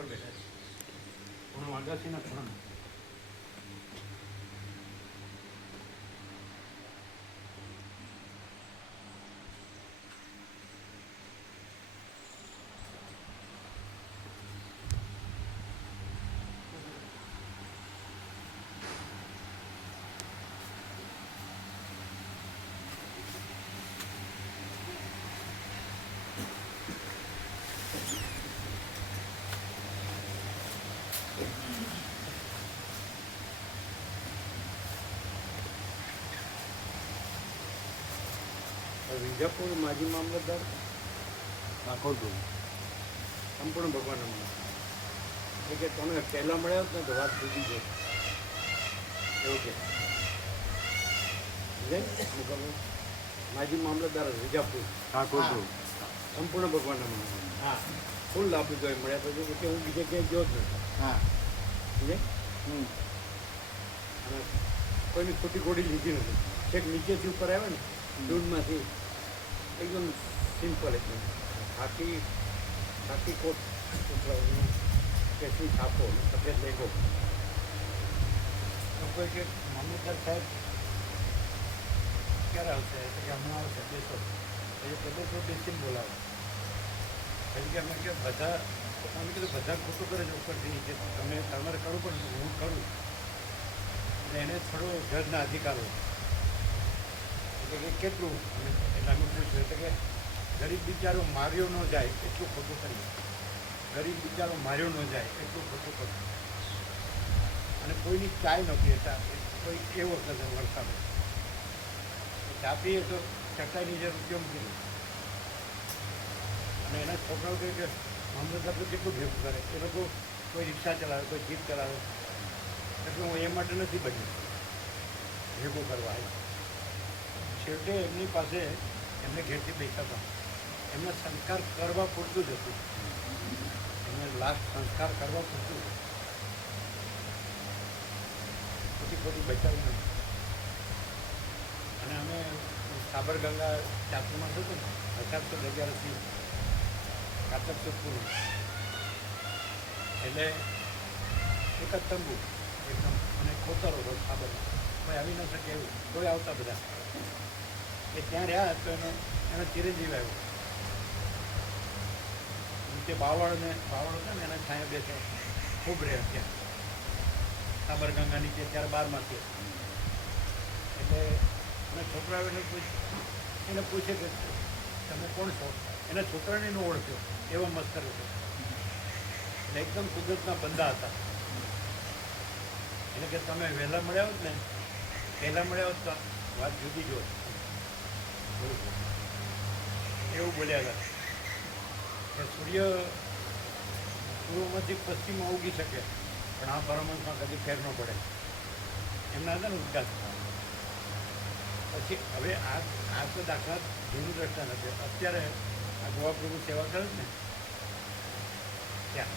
ઉપર બેઠા છે પણ વાઘાસીના ખૂણામાં. વિજાપુર માજી મામલતદાર આખોટું સંપૂર્ણ ભગવાન હમણાં એટલે કે તમે પહેલાં મળ્યા હોત ને તો વાત જુદી છે એવું કે માજી મામલતદાર વિજાપુર આખોટું સંપૂર્ણ ભગવાન હમણાં હા ફૂલ લાભ લીધો એ મળ્યા પછી કે હું બીજે ક્યાંય ગયો જ નથી હા સમજે અને કોઈની ખોટી ગોળી લીધી નથી છેક નીચેથી ઉપર આવે ને દૂધમાંથી એકદમ સિમ્પલ એકદમ ખાકી કોટ કેસરી છાપો સફેદ લેગો કોઈ કે મામલતદાર સાહેબ ક્યારે આવશે એટલે કે હમણાં આવશે બેસો પછી પ્રદેશ બેસીને બોલાવો પછી કે અમે કે બધા અમે કીધું બધા ખોટું કરે છે ઉપરથી કે તમે તમારે કરવું પણ હું કરું અને એને થોડો જજના અધિકારો એટલે કે કેટલું એટલે અમે પૂછ્યું એટલે કે ગરીબ બિચારો માર્યો ન જાય એટલું ખોટું કરીએ ગરીબ બિચારો માર્યો ન જાય એટલું ખોટું કરવું અને કોઈની ચાય ન પીતા કોઈ એવો થશે વરસાદ ચા પીએ તો ચટાઈની જે રૂપિયો મૂકી અને એના છોકરાઓ કહે કે મામલતદાર તો કેટલું ભેગું કરે એ લોકો કોઈ રિક્ષા ચલાવે કોઈ જીપ ચલાવે એટલે હું એ માટે નથી બન્યું ભેગું કરવા આવ્યું છેવટે એમની પાસે એમને ઘેરથી પૈસા હતા એમને સંસ્કાર કરવા પૂરતું જ હતું એમને લાસ્ટ સંસ્કાર કરવા પૂરતું પછી ખોટું બચાવ્યું નથી અને અમે સાબરગંગા ટાપુમાં થતું ને 1811થી કાતરસો પૂરું એટલે એક જ તંબુ એકદમ અને ખોતરો હતો સાબરમાં કોઈ આવી ન શકે એવું કોઈ આવતા બધા એ ત્યાં રહ્યા તો એનો ચિરંજીવ આવ્યો નીચે બાવળ હતો ને એના છાંયા બેસે ખૂબ રહે ત્યાં સાબરગંગા નીચે ત્યારે 12માંથી એટલે અને છોકરાઓ એને પૂછે કે તમે કોણ છો એના છોકરાને ન ઓળખ્યો એવો મસ્તર હતો એટલે એકદમ કુદરતના બંદા હતા એટલે કે તમે વહેલા મળ્યા હોત ને પહેલાં મળ્યા હોત તો વાત જુદી જ હોત એવું બોલ્યા હતા કે સૂર્ય પૂર્વમાંથી પશ્ચિમમાં ઉગી શકે પણ આ પરમાણુમાં કદી ફેર ન પડે એમના હતા ને ઉદ્ગાસ પછી હવે આ તો દાખલા જૂનું દ્રષ્ટા નથી અત્યારે આ ગોવા પ્રભુ સેવા કરે ને ત્યાં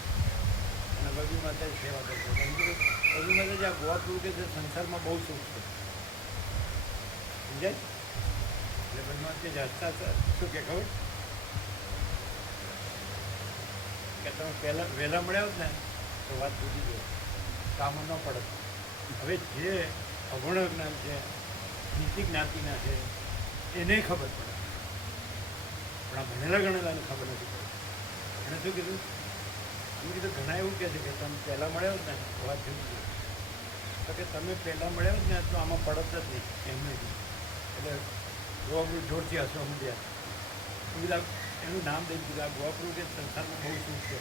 અને બબી માતા સેવા કરશે બબી માતાજી આ ગોવા પ્રભુ કે છે સંસારમાં બહુ સુખ છે સમજાય એટલે બબી માતા હસતા શું કે ખબર કે તમે પહેલાં વહેલા મળ્યા હોત ને તો વાત પૂછી દો કામ ન પડે હવે જે અભણ જ્ઞાન છે નીતિ જ્ઞાતિના છે એને ખબર પડે પણ આ ભણેલા ગણેલાને ખબર નથી પડતી એણે શું કીધું એમ કીધું ઘણા એવું કહે છે કે તમે પહેલાં મળ્યા હોત ને વાત જુદી તો કે તમે પહેલાં મળ્યા હોત ને તો આમાં પડત જ નહીં એમને એટલે ગોવાપુર જોરથી હસવા મૂક્યા કીધા એનું નામ દઈ દીધું આ ગોવાપુર કે સંસારમાં બહુ સુખ છે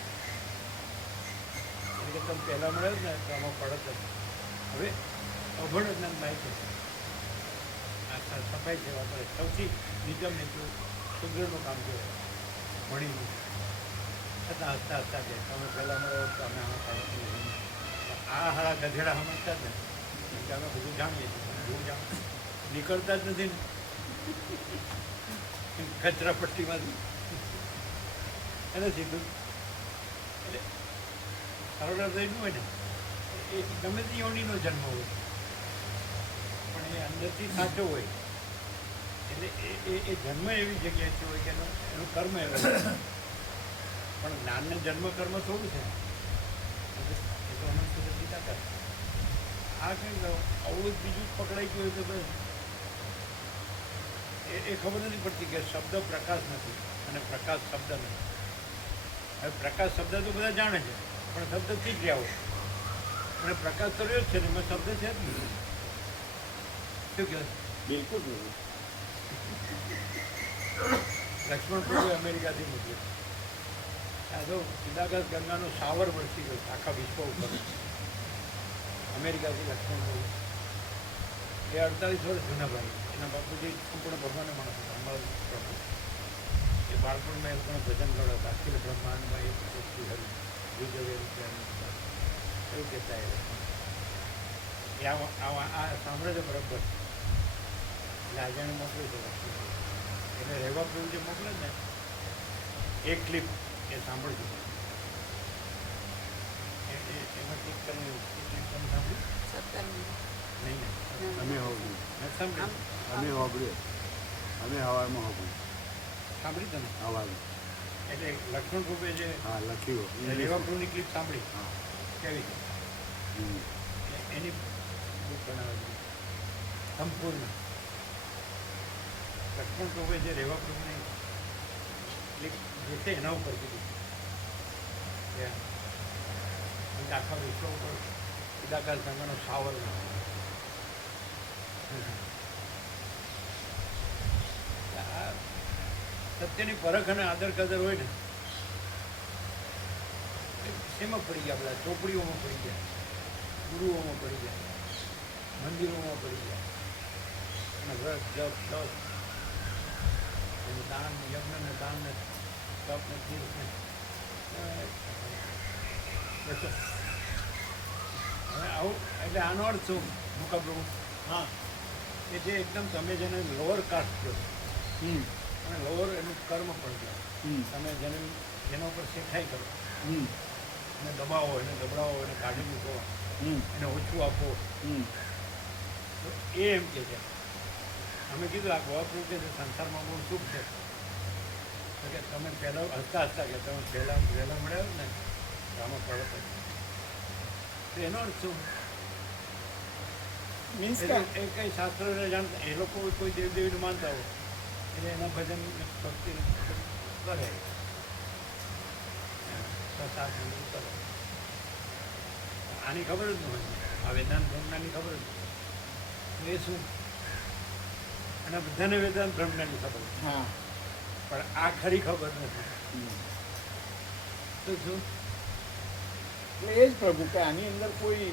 એટલે કે તમે પહેલાં મળ્યા હોત ને તો આમાં પડત જ હવે અભણ જ્ઞાન થાય છે સફાઈ સેવા કરે સૌથી નીચમ નીચું સુગ્રનું કામ કરે ભણીનું છતાં હસતા કે તમે પહેલાં મળ્યો તો અમે આમાં થાય આ હારા ગધેડા સમજતા જ ને કે અમે બધું જાણીએ છીએ બધું નીકળતા જ નથી ને કચરા પટ્ટીમાંથી એને સીધું એટલે સરળ હૃદયનું હોય ને એ ગમે તે યોનીનો જન્મ હોય પણ એ અંદરથી સાચો હોય એટલે એ જન્મ એવી જગ્યાએથી હોય કે એનું કર્મ એવું પણ જ્ઞાનને જન્મ કર્મ થોડું છે એ તો અનંત સુધી નિરાકાર. આ કંઈક આવું જ બીજું જ પકડાઈ ગયું હોય તો બસ એ ખબર નથી પડતી કે શબ્દ પ્રકાશ નથી અને પ્રકાશ શબ્દ નથી. હવે પ્રકાશ શબ્દ તો બધા જાણે છે પણ શબ્દથી જ રહ્યા હોય અને પ્રકાશ તો રહ્યો જ છે ને એમાં શબ્દ છે જ નહીં. શું કહે બિલકુલ પ્રભુ. લક્ષ્મણ પ્રભુ અમેરિકાથી મોકલ્યો. આ તો ચિદાકાશ ગંગાનો શાવર વરસી ગયો આખા વિશ્વ ઉપર. અમેરિકાથી લક્ષ્મણ પ્રભુ એ 48 વર્ષ જૂના ભાઈ. એના બાપુજી સંપૂર્ણ ભગવાનના માણસ હતા. અમારા પ્રભુ એ બાળપણમાં એ લોકોને ભજન ગવડાવતા અખિલ બ્રહ્માંડમાં એક વસ્તુ હરી વિજય એવું કહેતા એ આ સાંભળે છે બરાબર. એટલે આજે એને મોકલ્યું છે લક્ષ્મણ. એટલે રહેવા પ્રભુ જે મોકલે ને એક ક્લિપ એ સાંભળજો. એમાં ક્લિક કરીને ક્લિપ તમે સાંભળ્યું નહીં ને અમે હોબળ્યું. નથી સાંભળ્યું. અમે હોબળ્યું. અમે હવામાં હોબળ્યું. સાંભળી તમે અવાજ. એટલે લક્ષ્મણ પ્રભુએ જે હા લખ્યું. રેવા પ્રભુની ક્લિપ સાંભળી હા. કેવી છે એની બુક બનાવેલી સંપૂર્ણ. લક્ષ્મણ પ્રભુએ જે રેવા પ્રભુની ક્લિપ જે છે એના ઉપર કીધું કે આખા વિશ્વ ઉપર ચિદાકાશ ગંગાનો શાવર આ સત્યની પરખ અને આદર કદર હોય ને શેમાં પડી ગયા બધા ચોપડીઓમાં પડી ગયા, ગુરુઓમાં પડી ગયા, મંદિરોમાં પડી ગયા અને વ્રત જપ તપ અને દાન યજ્ઞ ને દાન ને તપ ને તીર્થ ને હવે આવું એટલે આનો અર્થ શું મુકા પ્રભુ? હા. કે જે એકદમ તમે જેને લોઅર કાસ્ટ કહો અને લોઅર એનું કર્મ પણ કહો, તમે જેને જેના ઉપર શેઠાઈ કરો એને દબાવો એને દબડાવો એને કાઢી મૂકો એને ઓછું આપો તો એ એમ કે છે. અમે કીધું આ ગોવાપ્રભુ કે સંસારમાં બહુ સુખ છે તો કે તમે પહેલાં હસતા હસતા કે તમે પહેલાં મળ્યા ને તો આમાં પડત તો એનો અર્થ શું? મીન્સ એ કંઈ શાસ્ત્રોને જાણતા એ લોકો કોઈ દેવદેવીને માનતા હોય એટલે એના ભજન ભક્તિ કરે સાથ કરે. આની ખબર જ ન હોય. આ વેદાંત બ્રહ્મનાની ખબર જ નહીં. એ શું? અને બધાને વેદાંત બ્રહ્મનાની ખબર છે હા પણ આ ખરી ખબર નથી. તો શું એટલે એ જ પ્રભુ કે આની અંદર કોઈ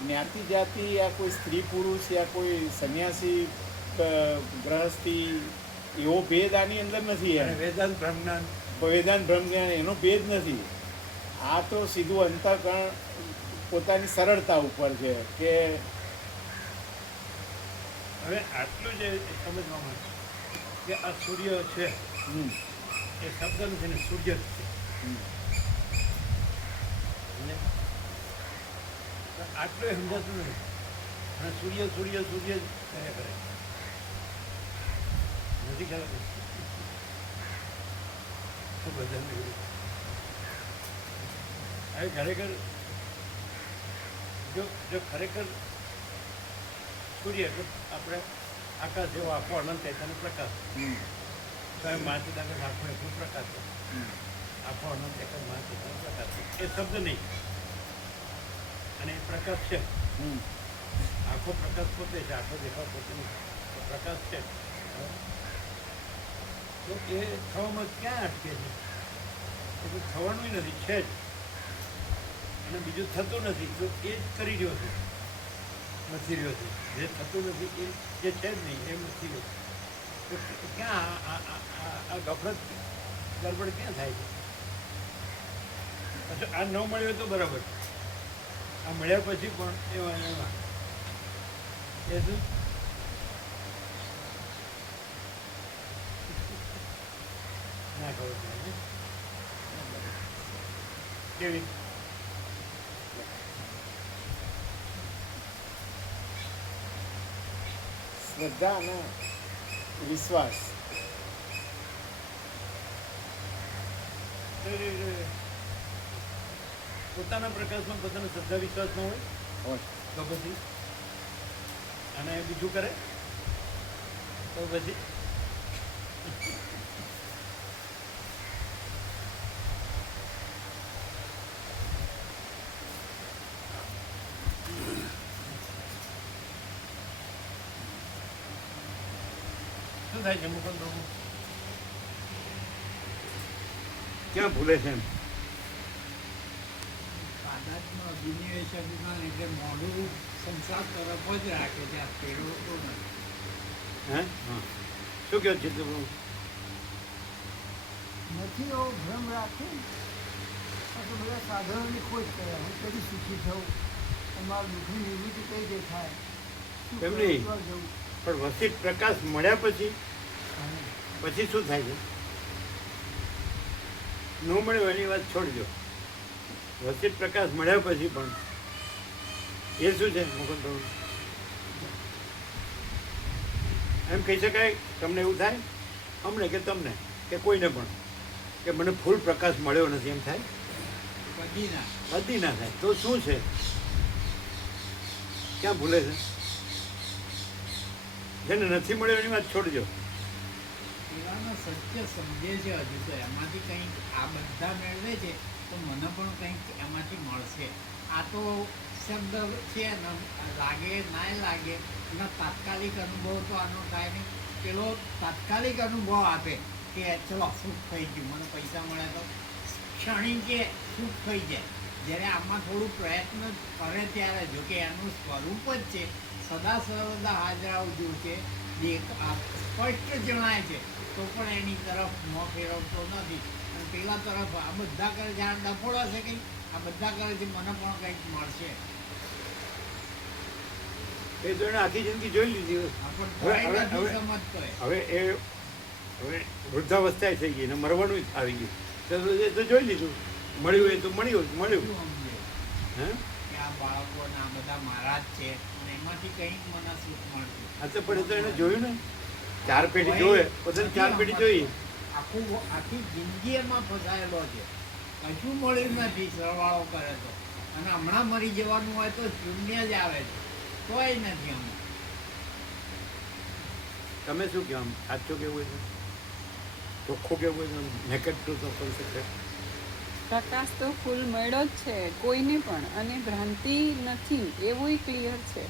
જ્ઞાતિ જાતિ યા કોઈ સ્ત્રી પુરુષ યા કોઈ સંન્યાસી ગ્રહસ્થી એવો ભેદ આની અંદર નથી. અને વેદાંત બ્રહ્મજ્ઞાન વેદાંત બ્રહ્મજ્ઞાન એનો ભેદ નથી. આ તો સીધું અંતઃકરણ પોતાની સરળતા ઉપર છે કે હવે આટલું જ સમજવામાં કે આ સૂર્ય છે એ શબ્દ નથી ને સૂર્ય જ છે. અને આટલું સમજાતું નથી અને સૂર્ય સૂર્ય સૂર્ય જ કર્યા કરે નથી ખ્યાલ આવતો? બધાને એવું. હવે ખરેખર જો ખરેખર સૂર્ય એટલે આપણે આકાશ જેવો આખો અનંત ચૈતન્ય પ્રકાશ તો એમ માથી દાખલ આખો એટલું પ્રકાશ છે. આખો અનંત એક માથી પ્રકાશ છે એ શબ્દ નહીં અને એ પ્રકાશ છે. આખો પ્રકાશ પોતે છે. આખો દેખાવ પોતે નહીં પ્રકાશ છે. તો એ થવામાં ક્યાં અટકે છે? એ તો થવાનું નથી છે જ અને બીજું થતું નથી તો એ જ કરી રહ્યો છે નથી રહ્યો છે. જે થતું નથી એ જે છે જ નહીં એમ નથી રહ્યો. તો ક્યાં આ ગફલત ગડબડ ક્યાં થાય છે? અચ્છા આ ન મળ્યો તો બરાબર, આ મળ્યા પછી પણ એવા એ શું ના ખબર પડે કેવી શ્રદ્ધા અને વિશ્વાસ પોતાના પ્રકાશમાં પોતાનો શ્રદ્ધા વિશ્વાસ ન હોય હોય. તો પછી અને બીજું કરે તો પછી શું થાય છે મુકુંદ બાબુ? ક્યાં ભૂલે છે એમ? તાદાદમાં અભિનિવેશ અભિમાન એટલે મોઢું સંસાર તરફ જ રાખે છે, આ ફેરવતો નથી. હે હા શું કહો છે તું? નથી એવો ભ્રમ રાખે તો બધા સાધનોની ખોજ કરે હું કદી સુખી થવું અમારું દુઃખની નિવૃત્તિ કઈ દેખાય શું એમ કરું, નહીં. ક્યાં જવું? પણ વસિત પ્રકાશ મળ્યા પછી શું થાય છે? ન મળ્યો એની વાત છોડજો. વસિત પ્રકાશ મળ્યા પછી પણ એ શું છે મુકુંદ બાબુ? એમ કહી શકાય તમને એવું થાય અમને કે તમને કે કોઈને પણ કે મને ફૂલ પ્રકાશ મળ્યો નથી એમ થાય? કદી ના. બધી ના થાય તો શું છે? ક્યાં ભૂલે છે? જેને નથી મળ્યો એની વાત છોડજો. એવાનો સત્ય સમજે છે હજુ તો એમાંથી કંઈક આ બધા મેળવે છે તો મને પણ કંઈક એમાંથી મળશે. આ તો શબ્દ છે ને લાગે ના લાગે એના તાત્કાલિક અનુભવ તો આનો થાય નહીં. પેલો તાત્કાલિક અનુભવ આપે કે ચલો સુખ થઈ ગયું, મને પૈસા મળ્યા તો ક્ષણિકે સુખ થઈ જાય. જ્યારે આમાં થોડું પ્રયત્ન કરે ત્યારે જો કે એનું સ્વરૂપ જ છે સદા સર્વદા હાજરાવજો છે, સ્પષ્ટ જણાય છે તો પણ એની તરફ મોં ફેરવતો નથી. અને પેલા તરફ આ બધા કરે છે, આ ડફોડા છે કંઈક, આ બધા કરે છે મને પણ કંઈક મળશે. એ તો એને આખી જિંદગી જોઈ લીધી. આ પણ હવે- તોય હવે- નથી હવે- સમજતો એ. હવે વૃદ્ધાવસ્થાએ થઈ ગઈ ને મરવાનું જ આવી ગયું તો એ તો જોઈ લીધું. મળ્યું એ તો મળ્યું. શું સમજે હે કે આ બાળકોને આ બધા મારા જ છે અને એમાંથી કંઈક મને સુખ મળશે. આ તો પણ એ તો એને જોયું ને 4 પેઢી જોવે પોતાની 4 પેઢી જોઈ. આખી જિંદગી એમાં ફસાયેલો છે, કશું મળ્યું નથી સરવાળો કરે તો. અને હમણાં મરી જવાનું હોય તો શૂન્ય જ આવે છે, તોય નથી હમણાં. તમે શું કહો? આમ સાચું કેવું હોય છે? ચોખ્ખું કેવું હોય છે? નેકેડ ટ્રુથ તો કહી શકે? પ્રકાશ તો ફૂલ મળ્યો જ છે કોઈને પણ, અને ભ્રાંતિ નથી એવું ક્લિયર છે.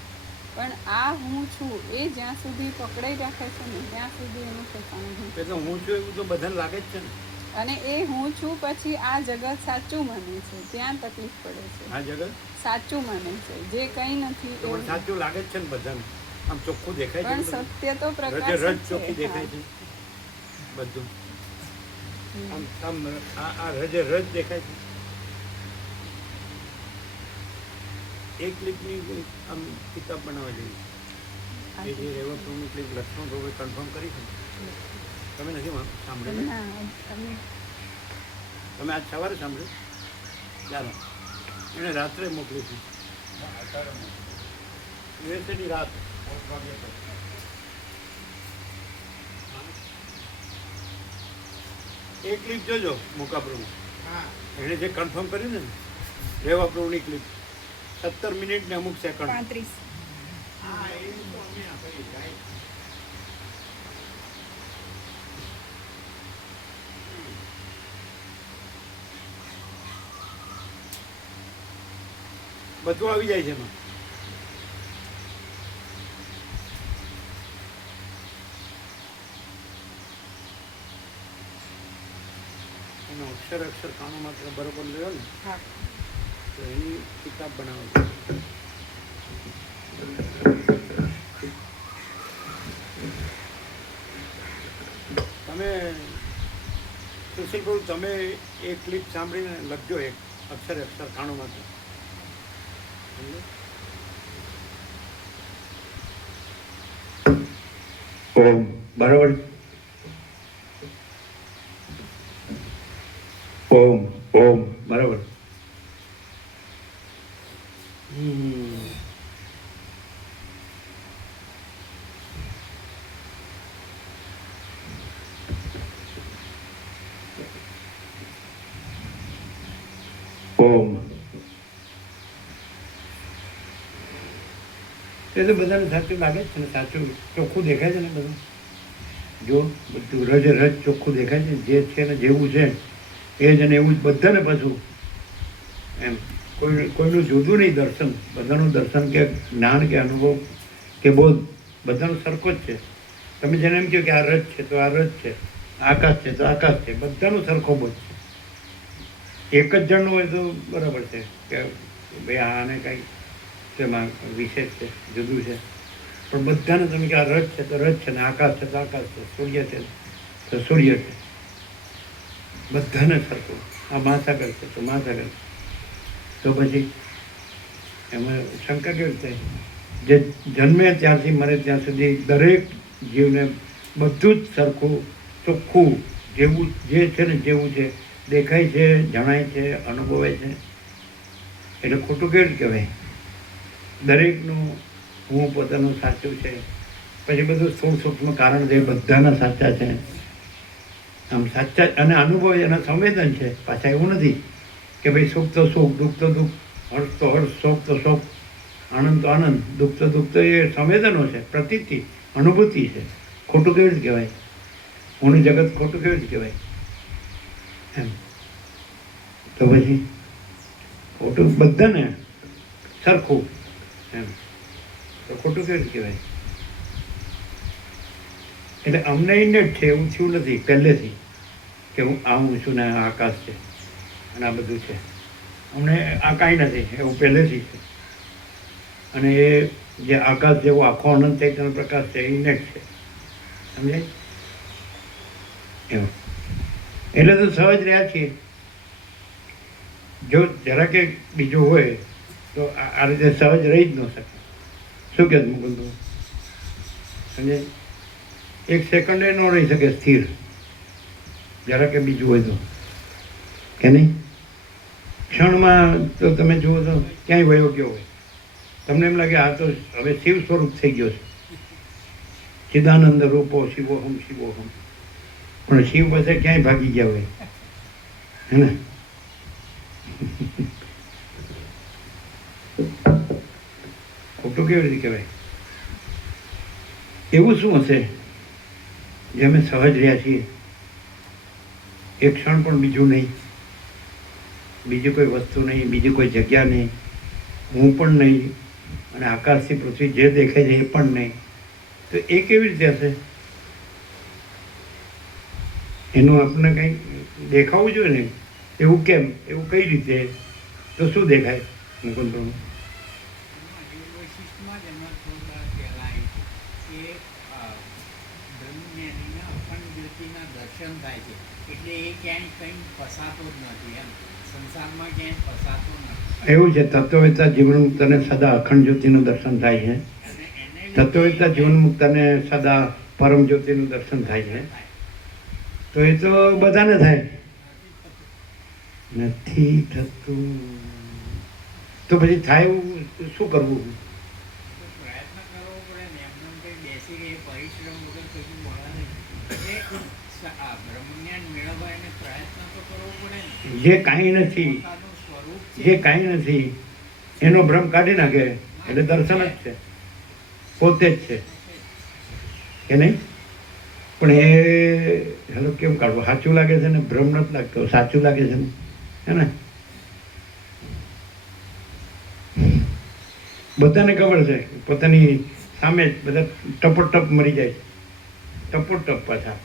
પણ આ હું છું એ જ્યાં સુધી પકડાઈ રાખે છે ને ત્યાં સુધી એનું ઠેકાણું નથી. એટલે હું છું એવું તો બધાને લાગે જ છે ને. અને એ હું છું પછી આ જગત સાચું માને છે, ત્યાં તકલીફ પડે છે. આ જગત સાચું માને છે, જે કંઈ નથી તો પણ એવું. સાચું લાગે જ છે ને બધાને. આમ ચોખ્ખું દેખાય છે પણ ને બધું. સત્ય તો પ્રકાશ રજ જ ચોખ્ખી છે. દેખાય છે બધું. હમ. આમ આ રજે રજ દેખાય છે. એક ક્લિપની આમ કિતાબ બનાવવા જેવી. એ જે રેવા પ્રભુની ક્લિપ લક્ષ્મણ પ્રભુએ કન્ફર્મ કરી છે. તમે નથી સાંભળ્યું? ના, તમે તમે આજ સવારે સાંભળ્યું? ચાલો એણે રાત્રે મોકલી છે. યુએસએની રાત 8 વાગ્યા પર. એ ક્લિપ જોજો મોકા પ્રભુ. હા, એણે જે કન્ફર્મ કર્યું ને રેવા પ્રભુની ક્લિપ 17 મિનિટ ને અમુક સેકન્ડ. હા, એ તો અમે આપણી જાય. બધું આવી જાય છે એમાં. એનો અક્ષર અક્ષર કાનો માત્ર બરોબર લેવો ને હા. તો એની કિતાબ બનાવો. તમે સુશીલ પ્રભુ તમે એ ક્લિપ સાંભળીને લખજો એક અક્ષર અક્ષર કાનો માત્ર. ઓમ બરાબર. ઓમ ઓમ બરાબર. ઓમ એ તો બધાને સાચું લાગે જ છે ને, સાચું ચોખ્ખું દેખાય છે ને બધું. જો બધું રજ રજ ચોખ્ખું દેખાય છે, જે છે ને જેવું છે એ જ અને એવું જ બધાને પાછું એમ કોઈનું જુદું નહીં દર્શન, બધાનું દર્શન કે જ્ઞાન કે અનુભવ કે બોધ બધાનું સરખો જ છે. તમે જેને એમ કહો કે આ રજ છે તો આ રજ છે, આકાશ છે તો આકાશ છે, બધાનું સરખો બોધ છે. એક જ જણનું હોય તો બરાબર છે કે ભાઈ આને કંઈ તેમાં વિશેષ છે, જુદું છે, પણ બધાને તમે કે આ રજ છે તો રજ છે ને આકાશ છે તો આકાશ છે, સૂર્ય છે તો સૂર્ય છે, બધાને સરખું. આ મહાસાગર છે તો મહાસાગર છે. તો પછી એમાં શંકા કેવી રીતે? જે જન્મે ત્યાંથી મરે ત્યાં સુધી દરેક જીવને બધું જ સરખું ચોખ્ખું જેવું જે છે ને જેવું છે દેખાય છે, જણાય છે, અનુભવાય છે. એટલે ખોટું કેવી રીતે કહેવાય? દરેકનું હું પોતાનું સાચું છે. પછી બધું સ્થૂળ સૂક્ષ્મ કારણ છે, બધાના સાચા છે. આમ સાચા અને અનુભવ એના સંવેદન છે. પાછા એવું નથી કે ભાઈ સુખ તો સુખ, દુઃખ તો દુઃખ, હર્ષ તો હર્ષ, શોક તો શોક, આનંદ તો આનંદ, દુઃખ તો દુઃખ. તો એ સંવેદનો છે, પ્રતીતિ, અનુભૂતિ છે. ખોટું કેવી રીતે કહેવાય? હું જગત ખોટું કેવી રીતે કહેવાય એમ? તો પછી ખોટું બધાને સરખું એમ તો ખોટું કેવી રીતે કહેવાય? એટલે અમને એને જ છે એવું થયું નથી પહેલેથી કે હું છું ને આ આકાશ છે અને આ બધું છે. અમને આ કાંઈ નથી એવું પહેલેથી છે. અને એ જે આકાશ જેવો આખો અનંત ચૈતન્ય પ્રકાશ છે એને જ છે. સમજાય? એવું એટલે તો સહજ રહ્યા છીએ. જો જરા કે બીજું હોય તો આ રીતે સહજ રહી જ ન શકે. શું કહે મુકુંદ? સમજાય? એક સેકન્ડે ન રહી શકે સ્થિર, જરા કે બીજું હોય તો, કે નહીં? ક્ષણમાં તો તમે જુઓ તો ક્યાંય વયો ગયો હોય, તમને એમ લાગે આ તો હવે શિવ સ્વરૂપ થઈ ગયો છે. ચિદાનંદ રૂપો શિવોહમ શિવોહમ, પણ શિવ પાસે ક્યાંય ભાગી ગયા હોય, હે ને? ખોટું કેવી રીતે કહેવાય? એવું શું હશે જે અમે સહજ રહ્યા છીએ? એક ક્ષણ પણ બીજું નહીં, બીજી કોઈ વસ્તુ નહીં, બીજી કોઈ જગ્યા નહીં, હું પણ નહીં, અને આકાશથી પૃથ્વી જે દેખાય છે એ પણ નહીં. તો એ કેવી રીતે હશે? એનું આપણે કંઈક દેખાવું જોઈએ ને. એવું કેમ? એવું કઈ રીતે? તો શું દેખાય મુકુંદ? વૈશિષ્ટમાં જ એમાં થોડા પહેલાં આવ્યું કે બ્રહ્મજ્ઞાનીને અખંડ જ્યોતિના દર્શન થાય છે, એટલે એ ક્યાંય કંઈ ફસાતો જ નથી એમ, સંસારમાં ક્યાંય ફસાતો નથી. એવું છે. તત્વવેતા જીવન મુક્તને સદા અખંડ જ્યોતિનું દર્શન થાય છે. તત્વવેતા જીવન મુક્તને સદા પરમ જ્યોતિનું દર્શન થાય છે. તો એ તો બધાને થાય. નથી થતું તો પછી થાય એવું શું કરવું? પ્રયત્ન કરવો પડે ને. એમને કંઈ બેસી રહે પરિશ્રમ વગર કશું મળે નહીં. એટલે બ્રહ્મજ્ઞાન મેળવવા એને પ્રયત્ન તો કરવો પડે ને. જે કાંઈ નથી, પોતાનું સ્વરૂપ જે કાંઈ નથી એનો ભ્રમ કાઢી નાખે એટલે દર્શન જ છે, પોતે જ છે, કે નહીં? પણ એ હેલો કેમ કાઢવું? સાચું લાગે છે ને, ભ્રમ નથી લાગતો, સાચું લાગે છે ને, હે ને? બધાને ખબર છે પોતાની સામે જ બધા ટપોટપ મરી જાય છે, ટપોટપ પાછા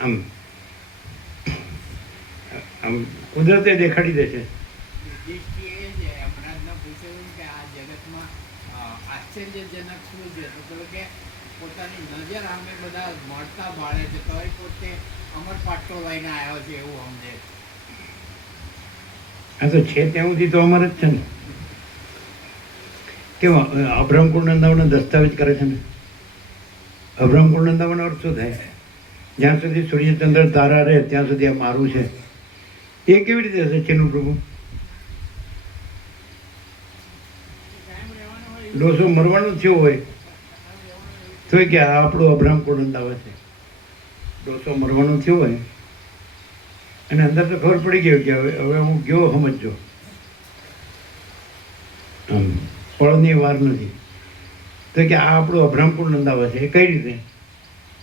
આમ આમ કુદરતે દેખાડી દે છે. યુધિષ્ઠિરે જ હમણાં પૂછ્યું કે આ જગતમાં આશ્ચર્યજનક શું છે, તો કહ્યું કે પોતાની નજર સામે બધા મળતા ભાળે છે તો પોતે અમર પાટો લઈને આવ્યો છે એવું સમજે. આ તો છે ત્યાં સુધી તો અમારે જ છે ને. કેવા અબ્રહ્મકુળ નંદાવનો દસ્તાવેજ કરે છે ને. અબ્રહ્મકુળ નંદાવનો અર્થ શું થાય? જ્યાં સુધી સૂર્યચંદ્ર તારા રહે ત્યાં સુધી આ મારું છે. એ કેવી રીતે હશે ચેનું પ્રભુ? ડોસો મરવાનું થયો હોય તો કે આ આપણું અબ્રહ્મકુળ નંદાવા છે. ડોસો મરવાનું થયો હોય અને અંદર તો ખબર પડી ગયો કે હવે હું ગયો સમજજો. પળની વાર નથી. તો કે આ આપણું અભ્રમપુર નંદાવે છે. એ કઈ રીતે?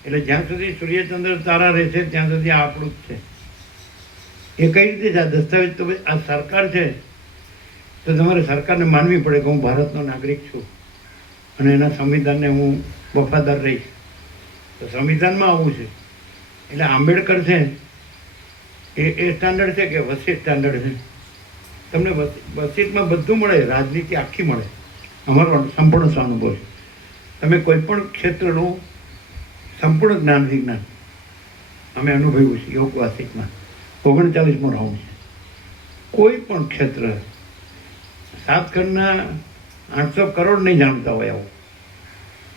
એટલે જ્યાં સુધી સૂર્યચંદ્ર તારા રહેશે ત્યાં સુધી આ આપણું જ છે. એ કઈ રીતે છે આ દસ્તાવેજ? તો ભાઈ આ સરકાર છે તો તમારે સરકારને માનવી પડે કે હું ભારતનો નાગરિક છું અને એના સંવિધાનને હું વફાદાર રહીશ. તો સંવિધાનમાં આવું છે. એટલે આંબેડકર છે એ સ્ટાન્ડર્ડ છે કે વસીત સ્ટાન્ડર્ડ છે? તમને વસીતમાં બધું મળે, રાજનીતિ આખી મળે. અમારો સંપૂર્ણ સ્વાનુભવ છે. તમે કોઈ પણ ક્ષેત્રનું સંપૂર્ણ જ્ઞાન વિજ્ઞાન અમે અનુભવ્યું છે યોગ વાસિકમાં. 39મો રાઉન્ડ છે. કોઈ પણ ક્ષેત્ર 7 ખંડના 800 કરોડ નહીં જાણતા હોય આવું,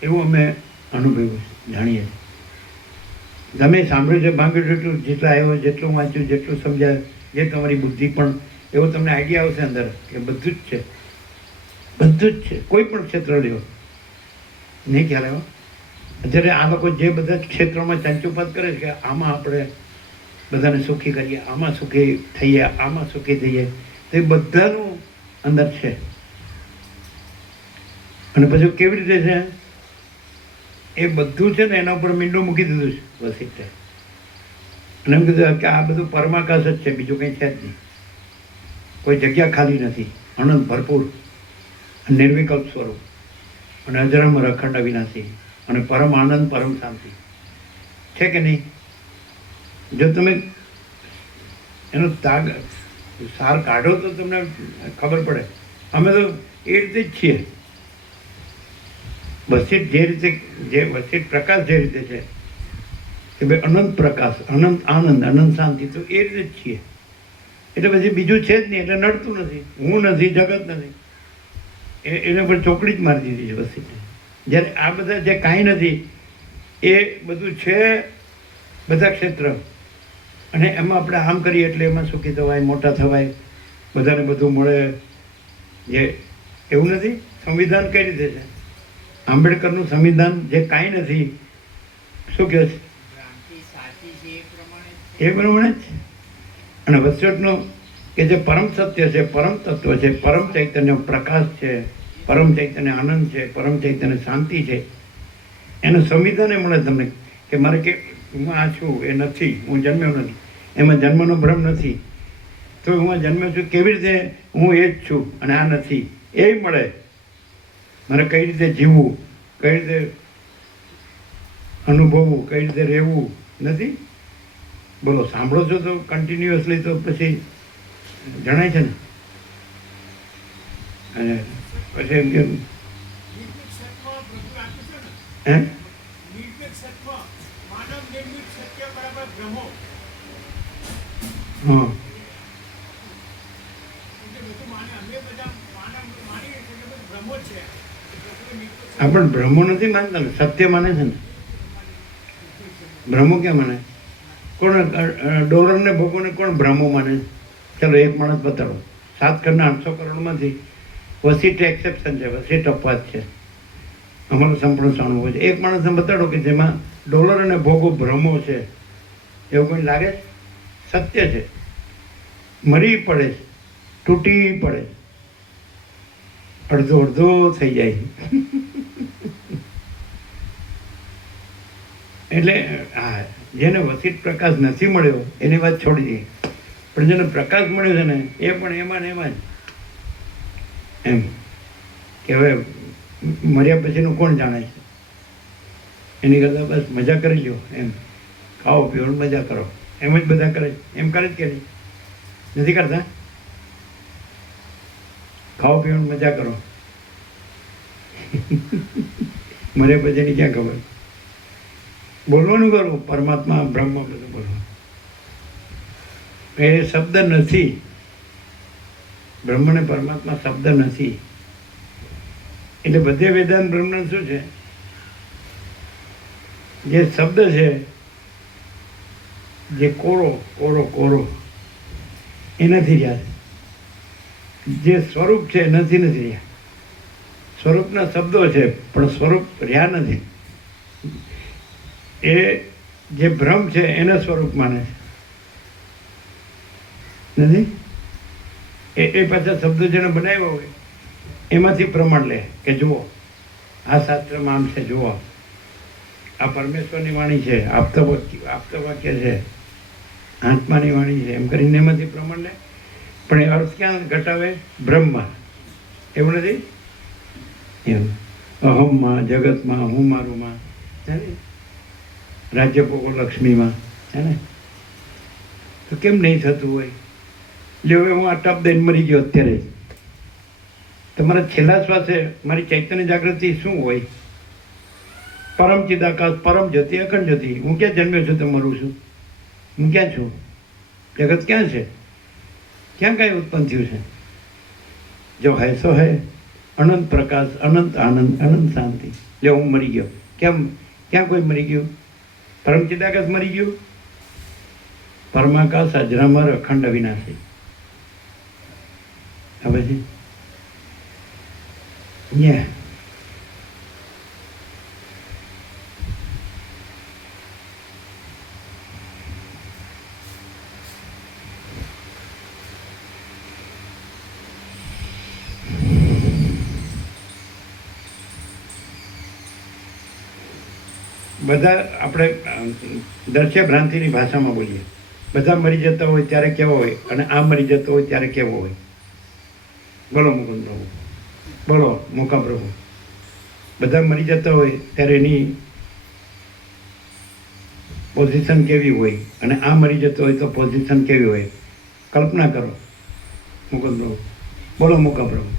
એવું અમે અનુભવ્યું છે, જાણીએ છીએ. તમે સાંભળ્યું છે, ભાંગ્યું જેટલું, જેટલા આવ્યો, જેટલું વાંચ્યું, જેટલું સમજાય, જે તમારી બુદ્ધિ પણ એવો તમને આઈડિયા આવશે અંદર કે બધું જ છે, બધું જ છે. કોઈ પણ ક્ષેત્ર લ્યો, નહીં ખ્યાલ આવ્યો? અત્યારે આ લોકો જે બધા ક્ષેત્રોમાં ચંચુપાત કરે છે કે આમાં આપણે બધાને સુખી કરીએ, આમાં સુખી થઈએ, આમાં સુખી થઈએ, તો એ બધાનું અંદર છે. અને પછી કેવી રીતે છે એ બધું છે ને એના ઉપર મીંડું મૂકી દીધું છે વસીતે. અને એમ કીધું કે આ બધું પરમાકાશ જ છે, બીજું કંઈ છે જ નહીં. કોઈ જગ્યા ખાલી નથી, અનંત ભરપૂર, નિર્વિકલ્પ સ્વરૂપ અને અજરામર અખંડ અવિનાશી અને પરમ આનંદ, પરમ શાંતિ છે કે નહીં? જો તમે એનો સાર કાઢો તો તમને ખબર પડે. અમે તો એ રીતે જ છીએ. વસીત જે રીતે, જે વસીત પ્રકાશ જે રીતે છે કે ભાઈ અનંત પ્રકાશ, અનંત આનંદ, અનંત શાંતિ, તો એ રીતે જ છીએ. એટલે પછી બીજું છે જ નહીં. એટલે નડતું નથી, હું નથી, જગત નથી. એના પર ચોકડી જ મારી દીધી છે વસીતે. જ્યારે આ બધા જે કાંઈ નથી એ બધું છે, બધા ક્ષેત્ર, અને એમાં આપણે આમ કરીએ એટલે એમાં સુખી થવાય, મોટા થવાય, બધાને બધું મળે. જે એવું નથી. સંવિધાન કઈ રીતે છે? આંબેડકરનું સંવિધાન જે કાંઈ નથી, શું કહે છે? ભ્રાંતિ સાચી છે એ પ્રમાણે એ પ્રમાણે જ. અને વસવટનું કે જે પરમ સત્ય છે, પરમ તત્વ છે, પરમ ચૈતન્ય પ્રકાશ છે, પરમ ચૈતન્ય આનંદ છે, પરમ ચૈતન્ય શાંતિ છે, એનું સંવિધાન એ મળે તમને કે મારે કે હું આ છું એ નથી, હું જન્મ્યો નથી, એમાં જન્મનો ભ્રમ નથી, તો હું જન્મ્યો છું કેવી રીતે હું એ જ છું અને આ નથી, એ મળે. મારે કઈ રીતે જીવવું, કઈ રીતે અનુભવવું, કઈ રીતે રહેવું નથી. બોલો, સાંભળો છો તો કન્ટિન્યુઅસલી, તો પછી જણાય છે ને. અને પછી એમ કે હે હા, આ પણ બ્રહ્મો નથી માનતા ને, સત્ય માને છે ને. બ્રહ્મો ક્યાં માને? કોણ ડોલરને ભોગોને કોણ બ્રહ્મો માને? ચલો એક માણસ બતાડો. 7 ખંડના 800 કરોડમાંથી વસીટ એક્સેપ્શન છે, વસીટ અપવાદ છે, અમારો સંપૂર્ણ અનુભવ છે. એક માણસને બતાડો કે જેમાં ડોલર અને ભોગો બ્રહ્મો છે, એવું કોઈ લાગે? સત્ય છે, મરી પડે છે, તૂટી પડે, અડધો અડધો થઈ જાય. એટલે હા, જેને વસીત પ્રકાશ નથી મળ્યો એની વાત છોડી દઈએ, પણ જેને પ્રકાશ મળ્યો છે ને એ પણ એમાં ને એમાં જ એમ કે હવે મર્યા પછીનું કોણ જાણે છે. એની કરતાં બસ મજા કરી લ્યો, એમ ખાઓ પીઓ મજા કરો, એમ જ બધા કરે. એમ કરે જ કે નહીં? નથી કરતા? ખાઓ પીઓ મજા કરો. મર્યા પછીની ક્યાં ખબર? બોલવાનું કરું, પરમાત્મા બ્રહ્મ બધું બોલવાનું. એ શબ્દ નથી. બ્રહ્મ ને પરમાત્મા શબ્દ નથી. એટલે બધે વેદાંત બ્રહ્મ શું છે? જે શબ્દ છે, જે કોરો કોરો કોરો એ નથી રહ્યા. જે સ્વરૂપ છે નથી રહ્યા. સ્વરૂપના શબ્દો છે પણ સ્વરૂપ રહ્યા નથી. એ જે ભ્રમ છે એના સ્વરૂપ માને છે, નથી. એ પાછા શબ્દો જેને બનાવ્યા હોય એમાંથી પ્રમાણ લે કે જુઓ આ શાસ્ત્રમાં આમ છે, જુઓ, આ પરમેશ્વરની વાણી છે, આપતવાક્ય છે, આત્માની વાણી છે, એમ કરીને એમાંથી પ્રમાણને પણ એ અર્થ ક્યાં ઘટાવે? બ્રહ્મમાં. એવું નથી એમ અહમમાં, જગતમાં, હું મારુંમાં, છે ને, રાજ્ય ભોગો લક્ષ્મીમાં, છે ને. તો કેમ નહીં થતું હોય? લ્યો, હવે હું આ ટપ દઈને મરી ગયો અત્યારે, તમારા છેલ્લા શ્વાસે મારી ચૈતન્ય જાગૃતિ શું હોય? પરમ ચિદાકાશ, પરમ જ્યોતિ, અખંડ જ્યોતિ. હું ક્યાં જન્મ્યો છું તો મરું છું? હું ક્યાં છું? જગત ક્યાં છે? ક્યાં કાંઈ ઉત્પન્ન થયું છે? જો હૈ સો હૈ, અનંત પ્રકાશ, અનંત આનંદ, અનંત શાંતિ. જો હું મરી ગયો, કેમ? ક્યાં કોઈ મરી ગયું? પરમ ચિદાકાશ મરી ગયું? પરમાકાશ અજરામર અખંડ અવિનાશી. હવે છે બધા આપણે દર્શ્ય ભ્રાંતિની ભાષામાં બોલીએ. બધા મરી જતા હોય ત્યારે કેવો હોય, અને આ મરી જતો હોય ત્યારે કેવો હોય? બોલો મુકુંદ પ્રભુ, બોલો મોકા પ્રભુ. બધા મરી જતા હોય ત્યારે એની પોઝિશન કેવી હોય, અને આ મરી જતો હોય તો પોઝિશન કેવી હોય? કલ્પના કરો મુકુંદ પ્રભુ, બોલો મોકા પ્રભુ.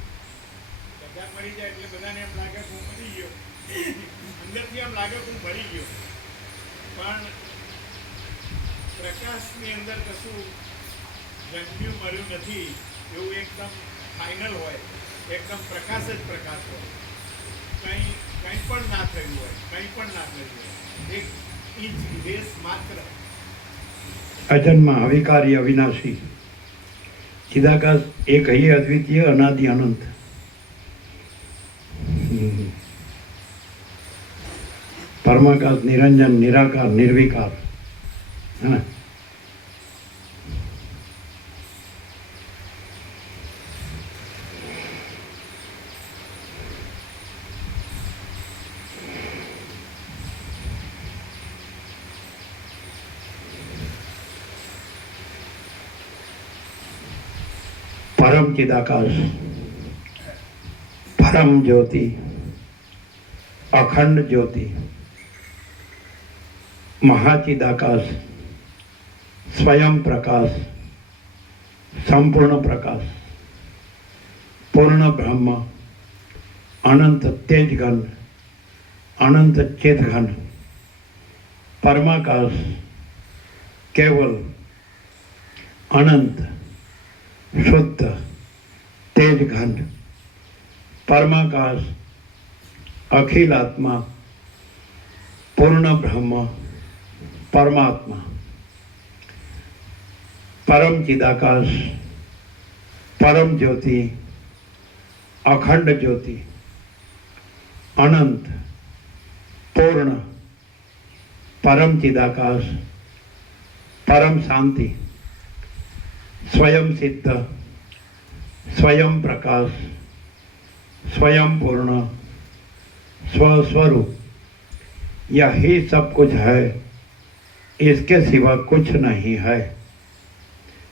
બધા મરી જાય એટલે બધાને એમ લાગે કે હું મરી ગયો, અંદરથી એમ લાગે કે હું મરી ગયો, પણ પ્રકાશની અંદર કશું જન્મ્યું મર્યું નથી એવું એકદમ ફાઇનલ હોય, એકદમ પ્રકાશ જ પ્રકાશ હોય. કંઈ પણ ના થયું હોય, કંઈ પણ ના થયું હોય, એક ઇંચ દેશ માત્ર. અજન્મા, અવિકારી, અવિનાશી, ચિદાકાશ, એક હૈયે અદ્વિતીય, અનાદિ, અનંત. પરમાકાશ, નિરંજન, નિરાકાર, નિર્વિકાર. હે ને? परम चिदाकाश, परम ज्योति, अखंड ज्योति, महाचिदाकाश, स्वयं प्रकाश, संपूर्ण प्रकाश, पूर्ण ब्रह्म, अनंत तेज घन, अनंत चेत घन, परमाकाश, केवल अनंत शुद्ध तेज घन, परमाकाश, अखिल आत्मा, पूर्ण ब्रह्म, परमात्मा, परम चिदाकाश, परम ज्योति, अखंड ज्योति, अनंत पूर्ण परम चिदाकाश, परम शांति, स्वयं सिद्ध, स्वयं प्रकाश, स्वयं पूर्ण, स्वस्वरूप, यही सब कुछ है, इसके सिवा कुछ नहीं है.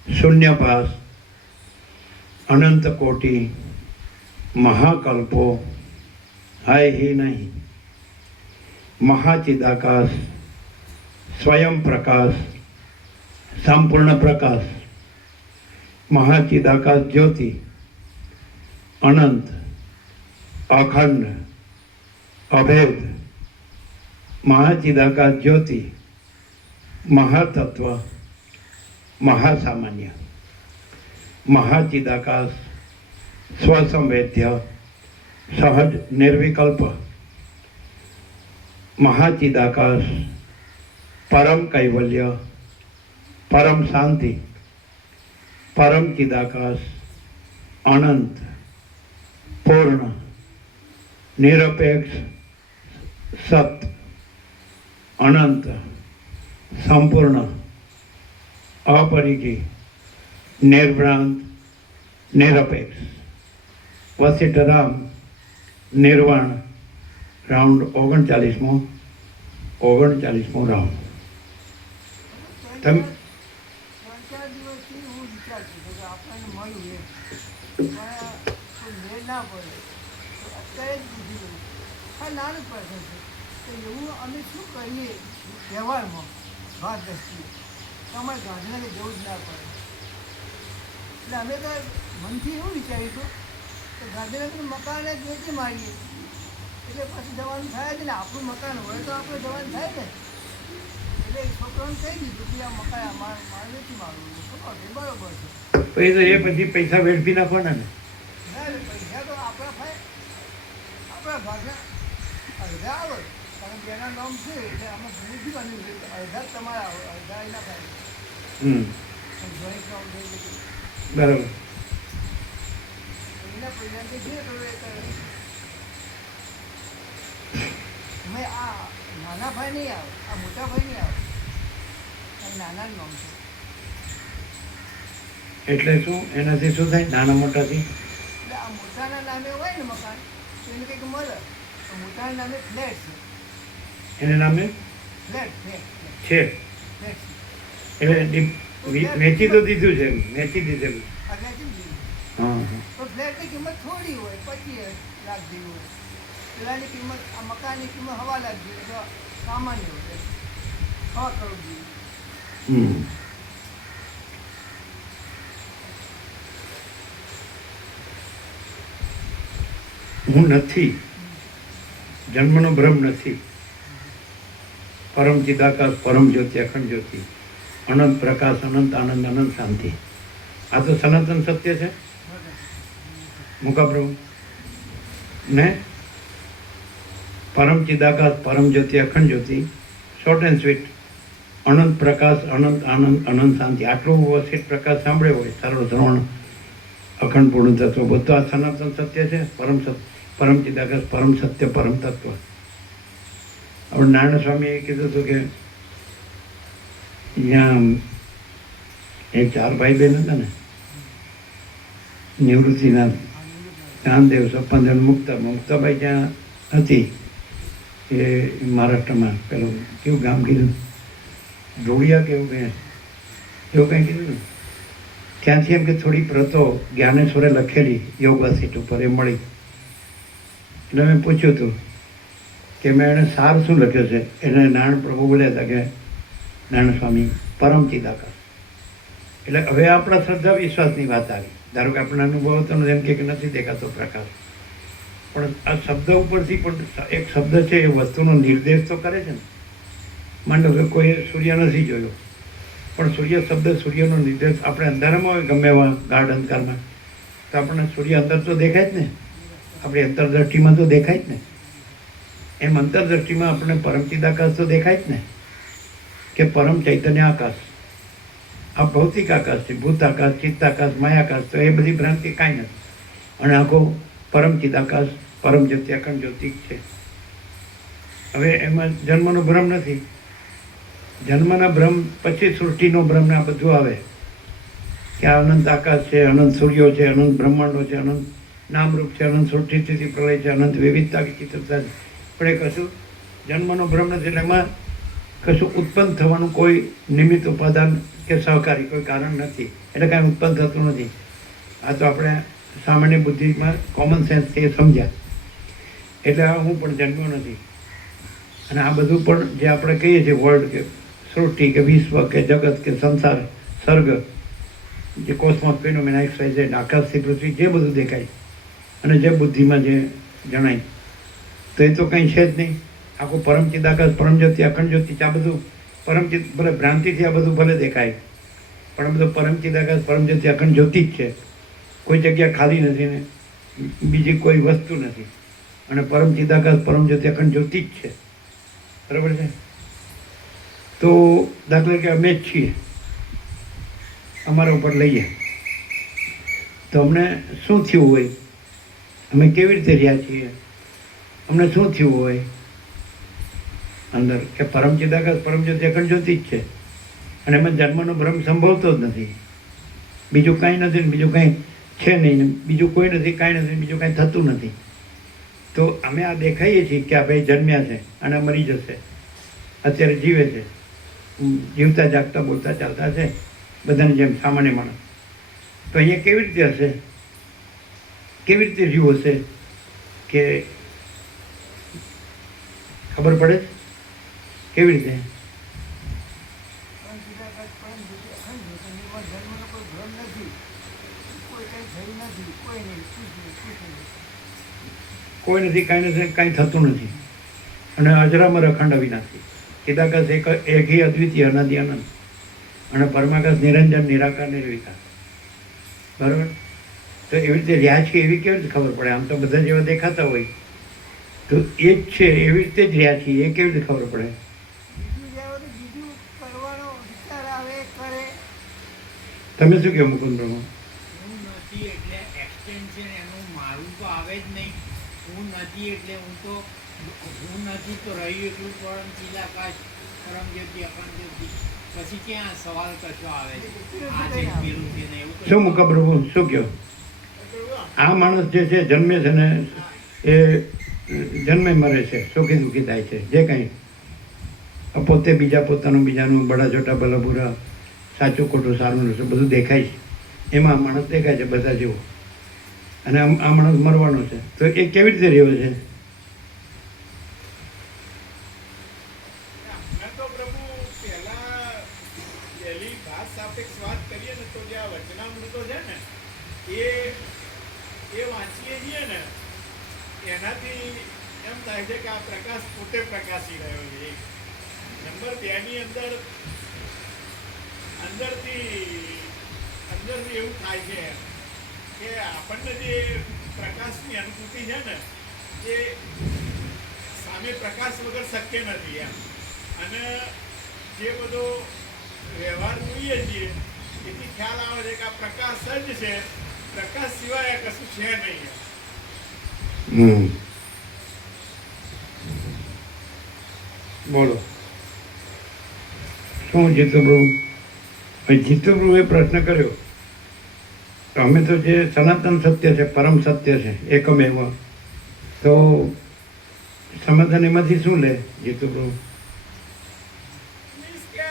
शून्यपास, अनंत कोटि, महाकल्पो है ही नहीं. महाचिदाकाश, स्वयं प्रकाश, संपूर्ण प्रकाश, महाचिदाकाश ज्योति, अनंत, अखंड, अभेद, महाचिदाकाश ज्योति, महातत्व, महासामान्य, महाचिदाकाश, स्वसंवेद्य, सहज निर्विकल्प, महाचिदाकाश, परम कैवल्य, परम शांति, परम चिदाकाश, अनंत, पूर्ण, निरपेक्ष, सत्य, अनंत, संपूर्ण, अपरिकी, निर्भ्रांत, निरपेक्ष, वसिष्ठराम, निर्वाण, રાઉન્ડ 39મો રાઉન્ડ. ત્રણ ચાર દિવસથી હું વિચારતી હતો કે આપણને મળ્યું એમ પણ કોઈ મેળ ના પડે તો અત્યારે જ પૂછી લઉં. હા, નાનું પ્રશ્ન છે કે એવું અમે શું કરીએ તહેવારમાં વાત દ્રષ્ટિએ તો અમારે ગાંધીનગર જવું જ ના પડે. એટલે અમે તો મનથી એવું વિચાર્યું કે ગાંધીનગરનું મકાન જ વેચી મારીએ એટલે પછી જવાનું થાય જ ને. આપણું મકાન હોય તો આપણે જવાનું થાય ને. એટલે છોકરાઓને કહી દીધું કે આ મકાન મારે વેચી મારવું ખબર છે, બરોબર છે. પછી પૈસા વેડફી નાખવાના ને. ના રે, પૈસા તો આપણા થાય, આપણા ભાગના અડધા આવે કારણ કે એના નામ છે એટલે અમે ભૂલી બન્યું છે અડધા જ તમારા આવે, અડધા એના થાય. જોઈન્ટ નામ થઈ ગયું બરાબર. એના પૈસા કે છે તો એ કરે. મેં આ નાના ભાઈ નહીં આવે, આ મોટા ભાઈ નહીં આવે, આ નાના જ નામ છે. એટલે શું એનાથી શું થાય નાના મોટાથી? એટલે આ મોટાના નામે હોય ને મકાન તો એને કંઈક મળે. તો મોટાના નામે ફ્લેટ છે, એને નામે ફ્લેટ છે ફ્લેટ એટલે વેચી તો દીધું છે, વેચી દીધેલું. આ વેચી દીધું. હા. તો ફ્લેટની કિંમત થોડી હોય, 25 લાખ જેવી હોય. પેલાની કિંમત આ મકાનની કિંમત 1.5 લાખ જેવી તો સામાન્ય હોય, 6 કરોડ જેવી. હું નથી, જન્મનો ભ્રમ નથી. પરમ ચિદાકાશ, પરમ જ્યોતિ, અખંડ જ્યોતિ, અનંત પ્રકાશ, અનંત આનંદ, અનંત શાંતિ. આ તો સનાતન સત્ય છે. મુકા પ્રભુ ને પરમ ચિદાકાશ, પરમ જ્યોતિ, અખંડ જ્યોતિ, શોર્ટ એન્ડ સ્વીટ, અનંત પ્રકાશ, અનંત આનંદ, અનંત શાંતિ. આટલું વ્યવસ્થિત પ્રકાશ સાંભળ્યો હોય, સર્વ ધ્રોણ, અખંડ પૂર્ણ તત્વ, બધું આ સનાતન સત્ય છે. પરમ ચિદાકાશ, પરમ સત્ય, પરમ તત્વ. આપણે નારાયણ સ્વામીએ કીધું હતું કે અહીંયા એક 4 ભાઈ બહેન હતા ને, નિવૃત્તિનાથ, ચાંદદેવ, સપંદર, મુક્તાબાઈ ત્યાં હતી એ મહારાષ્ટ્રમાં. પેલું કેવું ગામ કીધું, જોડિયા કેવું કંઈ એવું કંઈ કીધું ને. ત્યાંથી એમ કે થોડી પ્રતો જ્ઞાનેશ્વરે લખેલી યોગ વાસિટ ઉપર એ મળી. એટલે મેં પૂછ્યું હતું કે મેં એણે સાર શું લખ્યો છે. એને નારાયણ પ્રભુ બોલ્યા હતા કે નારાયણ સ્વામી પરમ ચિદાકાશ. એટલે હવે આપણા શ્રદ્ધા વિશ્વાસની વાત આવી. ધારો કે આપણને અનુભવ હતો ને, એમ કે નથી દેખાતો પ્રકાશ, પણ આ શબ્દ ઉપરથી પણ એક શબ્દ છે એ વસ્તુનો નિર્દેશ તો કરે છે ને. માની લો કે કોઈ સૂર્ય નથી જોયો, પણ સૂર્ય શબ્દ સૂર્યનો નિર્દેશ આપણે અંધારામાં હોય, ગમે એવા ગાઢ અંધકારમાં, તો આપણને સૂર્ય અંદર તો દેખાય જ ને, આપણી અંતરદ્રષ્ટિમાં તો દેખાય જ ને. એમ અંતરદ્રષ્ટિમાં આપણે પરમ ચિદાકાશ તો દેખાય જ ને, કે પરમ ચૈતન્ય આકાશ. આ ભૌતિક આકાશ છે, ભૂત આકાશ, ચિત્તાકાશ, માયાકાશ, તો એ બધી ભ્રાંતિ કાંઈ નથી. અને આખો પરમ ચિદાકાશ, પરમ જ્યોતિ, અખંડ જ્યોતિ છે. હવે એમાં જન્મનો ભ્રમ નથી. જન્મના ભ્રમ પછી સૃષ્ટિનો ભ્રમ ને આ બધું આવે કે આ અનંત આકાશ છે, અનંત સૂર્યો છે, અનંત બ્રહ્માંડો છે, અનંત નામરૂપ છે, અનંત સૃષ્ટિ સ્થિતિ પ્રલય છે, અનંત વિવિધતા કે ચિત્રતા છે. પણ એ કશું જન્મનો ભ્રમ નથી. એટલે એમાં કશું ઉત્પન્ન થવાનું કોઈ નિમિત્ત, ઉપાદાન કે સહકારી કોઈ કારણ નથી. એટલે કાંઈ ઉત્પન્ન થતું નથી. આ તો આપણે સામાન્ય બુદ્ધિમાં કોમન સેન્સથી સમજ્યા. એટલે હું પણ જન્મ્યો નથી. અને આ બધું પણ જે આપણે કહીએ છીએ વર્લ્ડ કે સૃષ્ટિ કે વિશ્વ કે જગત કે સંસાર, સર્ગ, જે કોસ્મોસ, ફિનોમેના, XYZ, આકાશથી પૃથ્વી, જે બધું દેખાય અને જે બુદ્ધિમાં જે જણાય, તો એ તો કંઈ છે જ નહીં. આખું પરમ ચિદાકાશ, પરમ જ્યોતિ, અખંડ જ્યોતિ, આ બધું પરમચિત, ભલે ભ્રાંતિથી આ બધું ભલે દેખાય, પણ આ બધું પરમ ચિદાકાશ, પરમ જ્યોતિ, અખંડ જ્યોતિ જ છે. કોઈ જગ્યા ખાલી નથી ને બીજી કોઈ વસ્તુ નથી. અને પરમ ચિદાકાશ, પરમ જ્યોતિ, અખંડ જ્યોતિ જ છે. બરાબર છે. તો દાખલા કે અમે જ છીએ, અમારા ઉપર લઈએ તો અમને શું થયું હોય, અમે કેવી રીતે રહ્યા છીએ, અમને શું થયું હોય અંદર, કે પરમ ચિદાકાશ, પરમ જ્યોતિ, અખંડ જ્યોતિ જ છે. અને એમાં જન્મનો ભ્રમ સંભવતો જ નથી. બીજું કાંઈ નથી ને બીજું કાંઈ છે નહીં ને બીજું કોઈ નથી, કાંઈ નથી, બીજું કાંઈ થતું નથી. તો અમે આ દેખાઈએ છીએ કે આ ભાઈ જન્મ્યા છે અને મરી જશે, અત્યારે જીવે છે, જીવતા જાગતા બોલતા ચાલતા છે બધાની જેમ સામાન્ય માણસ. તો અહીંયા કેવી રીતે હશે, કેવી રીતે જીવ હશે કે ખબર પડે છે? કેવી રીતે? પણ ચિદાકાશ પરમ જ્યોતિ અખંડ જ્યોતિ, એમાં જન્મનો કોઈ ભ્રમ નથી, કોઈ કંઈ થયું નથી, કોઈ નહીં, કુછ નહીં. કોઈ નથી, કાંઈ નથી, કાંઈ થતું નથી. અને અજરામર અખંડ અવિનાશી. ચિદાકાશ એકી અદ્વિતીય અનાદિ અનંત, અને પરમાકાશ નિરંજન નિરાકાર નિર્વિકાર. બરાબર? તો એવી રીતે રહ્યા છે એવી કેવી રીતે ખબર પડે? આમ તો બધા જેવા દેખાતા હોય તો એ જ છે, એવી રીતે જ રહ્યા છીએ એ કેવી રીતે ખબર પડે? બીજું જાય તો બીજું કરવાનો વિચાર આવે, કરે. તમે શું કહો મુકુંદ પ્રભુ? હું નથી એટલે એક્સટેન્શન એનું મારું તો આવે જ નહીં. હું નથી એટલે હું નથી તો રહ્યું એટલું પરમ ચિદાકાશ પરમ જ્યોતિ અખંડ જ્યોતિ. પછી ક્યાં સવાલ કશો આવે છે આ છે પેલું છે ને એવું શું મુકા પ્રભુ શું કહો? આ માણસ જે છે જન્મે છે ને એ જન્મે મરે છે, સુખી દુઃખી થાય છે, જે કંઈ પોતે બીજા પોતાનું બીજાનું બડા છોટા ભલા બુરા, સાચું ખોટું સારું નશું બધું દેખાય છે. એમાં આ માણસ દેખાય છે બધા જેવો, અને આ માણસ મરવાનો છે. તો એ કેવી રીતે રહ્યો છે? અમે તો પ્રભુ પહેલી ભાત સાપેક્ષ વાત કરીએ ને તો જે આ વચનામૃતો છે ને એ વાંચીએ છીએ ને એનાથી એમ થાય છે કે આ પ્રકાશ પોતે પ્રકાશી રહ્યો છે. નંબર 2 ની અંદરથી એવું થાય છે કે આપણને જે પ્રકાશની અનુભૂતિ છે ને એ સામે પ્રકાશ વગર શક્ય નથી એમ. અને જે બધો વ્યવહાર જોઈએ છીએ એથી ખ્યાલ આવે છે કે આ પ્રકાશ જ છે, પ્રકાશ સિવાય કશું છે નહીં એમ. બોલો શું જીતુપ્રભુ? જીતુપ્રભુએ પ્રશ્ન કર્યો તો અમે તો જે સનાતન સત્ય છે, પરમ સત્ય છે, એકમેવ, તો સમાધાન એમાંથી શું લે જીતુપ્રભુ? Means કે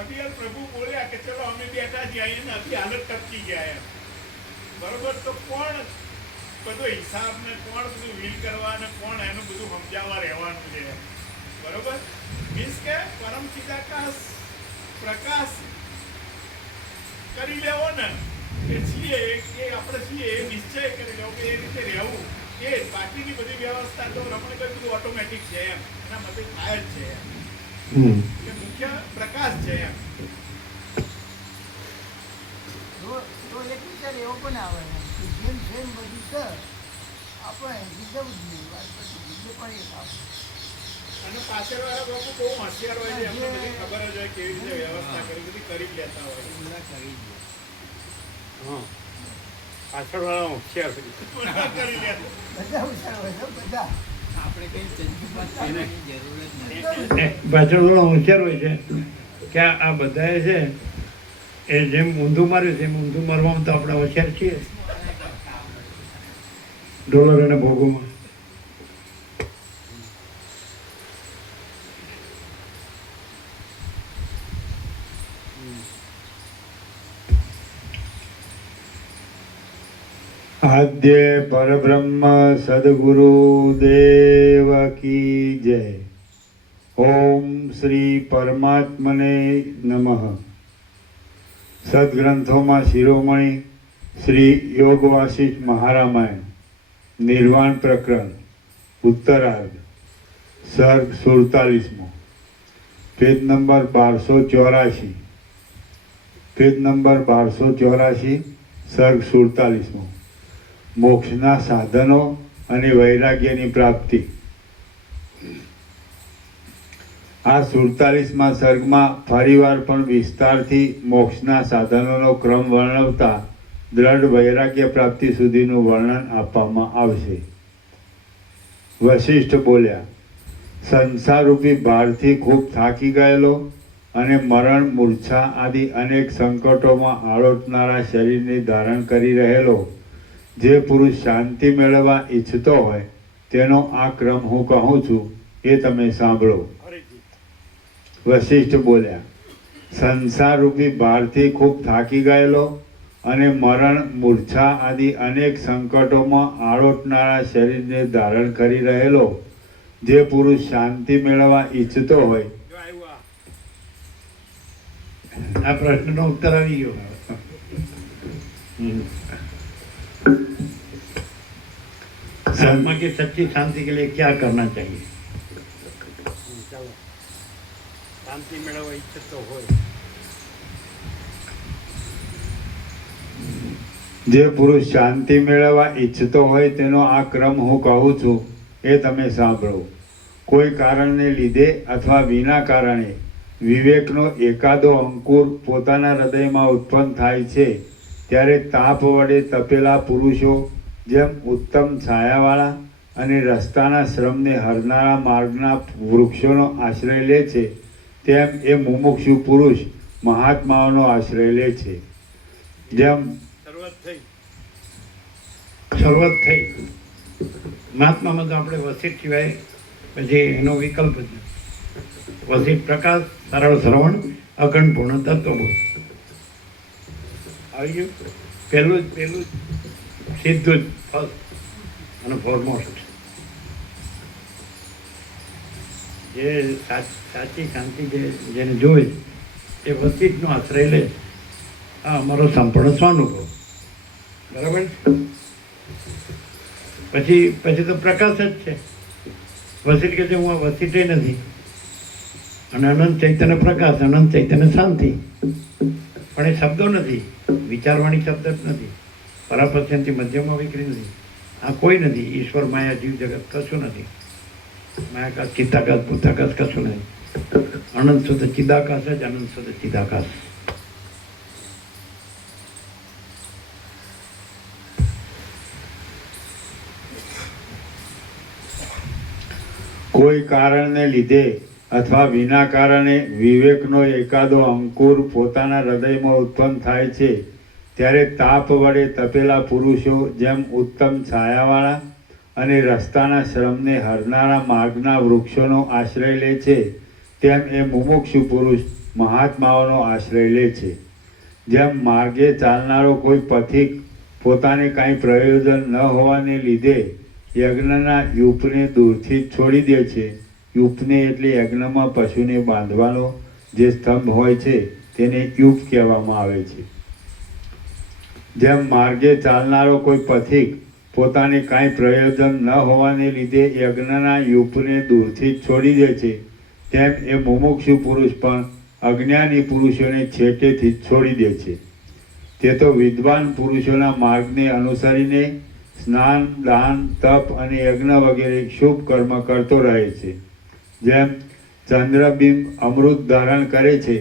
અભિયાન પ્રભુ બોલ્યા કે ચલો અમે બેઠા છીએ અહીંયા અભી હાલત ટપકી ગયા એમ. બરોબર? તો કોણ બધો હિસાબ ને કોણ બધું વીલ કરવા ને કોણ એનું બધું સમજાવવા રહેવાનું છે એમ. બરોબર? મીન્સ કે પરમ ચિદાકાશ પ્રકાશ કરી લેવો ને કે છીએ એ આપણે છીએ એ નિશ્ચય કરી લેવો કે એ રીતે રહેવું, એ બાકીની બધી વ્યવસ્થા તો રમણભાઈ બધું ઓટોમેટિક છે એમ, એના મતે થાય જ છે એમ. કે મુખ્ય પ્રકાશ છે એમ. તો એક વિચાર એવો પણ આવે ને કે જેમ જેમ બધું છે આપણે રીઝવવું જ નહીં, વાત પછી બીજું પણ એક આવે. અને પાછળવાળા બાપુ બહુ હોશિયાર હોય છે, એમને બધી ખબર જ હોય કેવી રીતે વ્યવસ્થા કરી, બધી કરી જ લેતા હોય. બધા કરી દે. હા, પાછળવાળા હોશિયાર છે. બધા કરી લેતા. બધા વિચાર હોય છે, બધા. આપણે કઈ ચંચુપાત કરવાની જરૂર જ નથી. પાછળ થોડો હોશિયાર હોય છે કે આ બધાએ છે એ જેમ ઊંધું માર્યું છે એમ ઊંધું મારવામાં તો આપણે હોશિયાર છીએ ડોલર અને ભોગોમાં. આદ્ય પરબ્રહ્મ સદગુરુ દેવ કી જય. ઓમ શ્રી પરમાત્મને નમઃ. સદગ્રંથોમાં શિરોમણી શ્રી યોગ વાસિષ્ઠ મહારામાયણ નિર્વાણ પ્રકરણ ઉત્તરાર્ધ સર્ગ 47મો, પેજ નંબર 1284, પેજ નંબર 1284, સર્ગ 47મો. મોક્ષના સાધનો અને વૈરાગ્યની પ્રાપ્તિ. આ 47મા સર્ગમાં ફરીવાર પણ વિસ્તારથી મોક્ષના સાધનોનો ક્રમ વર્ણવતા દ્રઢ વૈરાગ્ય પ્રાપ્તિ સુધીનું વર્ણન આપવામાં આવશે. વશિષ્ઠ બોલ્યા, સંસારરૂપી ભારથી ખૂબ થાકી ગયેલો અને મરણ, મૂર્છા આદિ અનેક સંકટોમાં આળોટનારા શરીરને ધારણ કરી રહેલો જે પુરુષ શાંતિ મેળવવા ઈચ્છતો હોય તેનો આ ક્રમ હું કહું છું એ તમે સાંભળો. હરિજી. વશિષ્ઠ બોલ્યા, સંસાર રૂપી ભારથી ખૂબ થાકી ગયેલો અને મરણ, મૂર્છા આદિ અનેક સંકટોમાં આળોટનારા શરીરને ધારણ કરી રહેલો જે પુરુષ શાંતિ મેળવવા ઈચ્છતો હોય, જો આવ્યું આ. આ પ્રશ્નનો ઉત્તર આવી ગયો. आत्मा की सच्ची शांति के लिए क्या करना चाहिए? ચાલો. શાંતિ મેળવવા ઈચ્છતો હોય જે પુરુષ શાંતિ મેળવવા ઈચ્છતો હોય તેનો આ ક્રમ હું કહું છું એ તમે સાંભળો. કોઈ કારણને લીધે અથવા વિના કારણે વિવેકનો એકાદો અંકુર પોતાના હૃદયમાં ઉત્પન્ન થાય છે ત્યારે તાપ વડે તપેલા પુરુષો જેમ ઉત્તમ છાયાવાળા અને રસ્તાના શ્રમને હરનારા માર્ગના વૃક્ષોનો આશ્રય લે છે તેમ એ મુમુક્ષુ પુરુષ મહાત્માઓનો આશ્રય લે છે. જેમ શરૂઆત થઈ. શરૂઆત થઈ. મહાત્મામાં તો આપણે વસિષ્ઠ સિવાય પછી એનો વિકલ્પ છે. વસિષ્ઠ પ્રકાશ, સરળ શ્રવણ, અખંડ પૂર્ણ તત્વબોધ. આવી ગયું. પહેલું જ સીધું જ ફર્સ્ટ અને ફોરમોસ્ટ. જે સાચી શાંતિ જેને જોઈ એ વસિષ્ઠનો આશ્રય લે. આ અમારો સંપૂર્ણ સ્વાનુભવ. બરાબર. પછી તો પ્રકાશ જ છે. વસિષ્ઠ કે છે હું આ વસિષ્ઠ નથી, અને અનંત ચૈતન્ય પ્રકાશ, અનંત ચૈતન્ય શાંતિ. પણ એ શબ્દો નથી, વિચારવાણી શબ્દ જ નથી, પરાપશ્યંતી મધ્યમાં વિકરી નથી. આ કોઈ નથી. ઈશ્વર, માયા, જીવ જગત કશું નથી. માયાકાશ, ચિત્તાકાશ, ભૂતાકાશ કશું નથી. અનંત શુદ્ધ ચિદાકાશ જ અનંત શુદ્ધ ચિદાકાશ. કોઈ કારણને લીધે અથવા વિના કારણે વિવેકનો એકાદો અંકુર પોતાના હૃદયમાં ઉત્પન્ન થાય છે ત્યારે તાપ વડે તપેલા પુરુષો જેમ ઉત્તમ છાયાવાળા અને રસ્તાના શ્રમને હરનારા માર્ગના વૃક્ષોનો આશ્રય લે છે તેમ એ મુમુક્ષુ પુરુષ મહાત્માઓનો આશ્રય લે છે. જેમ માર્ગે ચાલનારો કોઈ પથિક પોતાને કાંઈ પ્રયોજન ન હોવાને લીધે યજ્ઞના યુપને દૂરથી જ છોડી દે છે. યુપને એટલે યજ્ઞમાં પશુને બાંધવાનો જે સ્તંભ હોય છે તેને યુપ કહેવામાં આવે છે. જેમ માર્ગે ચાલનારો કોઈ પથિક પોતાને કાંઈ પ્રયોજન ન હોવાને લીધે યજ્ઞના યુપને દૂરથી જ છોડી દે છે તેમ એ મુમુક્ષુ પુરુષ પણ અજ્ઞાની પુરુષોને છેટેથી જ છોડી દે છે. તે તો વિદ્વાન પુરુષોના માર્ગને અનુસરીને સ્નાન, દાન, તપ અને યજ્ઞ વગેરે શુભ કર્મ કરતો રહે છે. જેમ ચંદ્રબિંબ અમૃત ધારણ કરે છે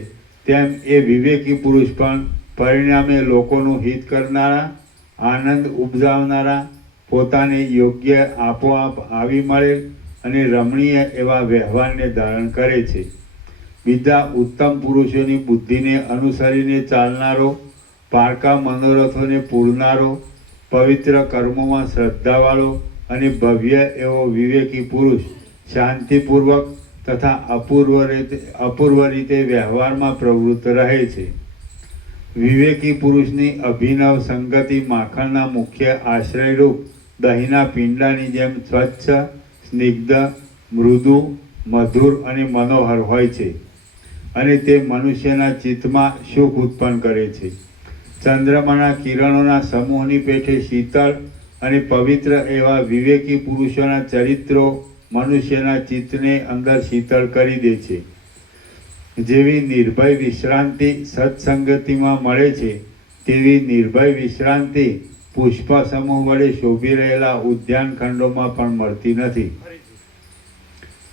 તેમ એ વિવેકી પુરુષ પણ પરિણામે લોકોનું હિત કરનારા, આનંદ ઉપજાવનારા, પોતાને યોગ્ય આપોઆપ આવી મળેલ અને રમણીય એવા વ્યવહારને ધારણ કરે છે. બીજા ઉત્તમ પુરુષોની બુદ્ધિને અનુસરીને ચાલનારો, પારકા મનોરથોને પૂરનારો, પવિત્ર કર્મોમાં શ્રદ્ધાવાળો અને ભવ્ય એવો વિવેકી પુરુષ શાંતિપૂર્વક તથા અપૂર્વ રીતે વ્યવહારમાં પ્રવૃત્ત રહે છે. વિવેકી પુરુષની અભિનવ સંગતિ માખણના મુખ્ય આશ્રયરૂપ દહીંના પિંડાની જેમ સ્વચ્છ, સ્નિગ્ધ, મૃદુ, મધુર અને મનોહર હોય છે અને તે મનુષ્યના ચિત્તમાં સુખ ઉત્પન્ન કરે છે. ચંદ્રમાના કિરણોના સમૂહની પેઠે શીતળ અને પવિત્ર એવા વિવેકી પુરુષોના ચરિત્રો મનુષ્યના ચિત્તને અંદર શીતળ કરી દે છે. જેવી નિર્ભય વિશ્રાંતિ સત્સંગતિમાં મળે છે તેવી નિર્ભય વિશ્રાંતિ પુષ્પ સમૂહ વડે શોભી રહેલા ઉદ્યાન ખંડોમાં પણ મળતી નથી.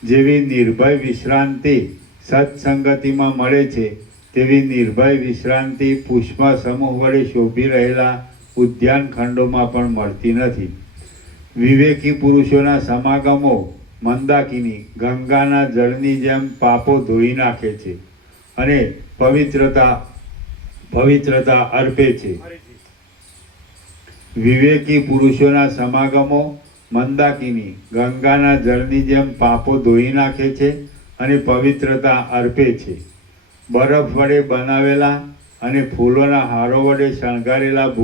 જેવી નિર્ભય વિશ્રાંતિ સત્સંગતિમાં મળે છે તેવી નિર્ભય વિશ્રાંતિ પુષ્પ સમૂહ વડે શોભી રહેલા ઉદ્યાન ખંડોમાં પણ મળતી નથી. વિવેકી પુરુષોના સમાગમો મંદાકિની ગંગાના જળની જેમ પાપો ધોઈ નાખે છે અને પવિત્રતા અર્પે છે. વિવેકી પુરુષોના સમાગમો મંદાકિની ગંગાના જળની જેમ પાપો ધોઈ નાખે છે અને પવિત્રતા અર્પે છે. બરફ વડે બનાવેલા અને ફૂલોના હારો વડે શણગારેલા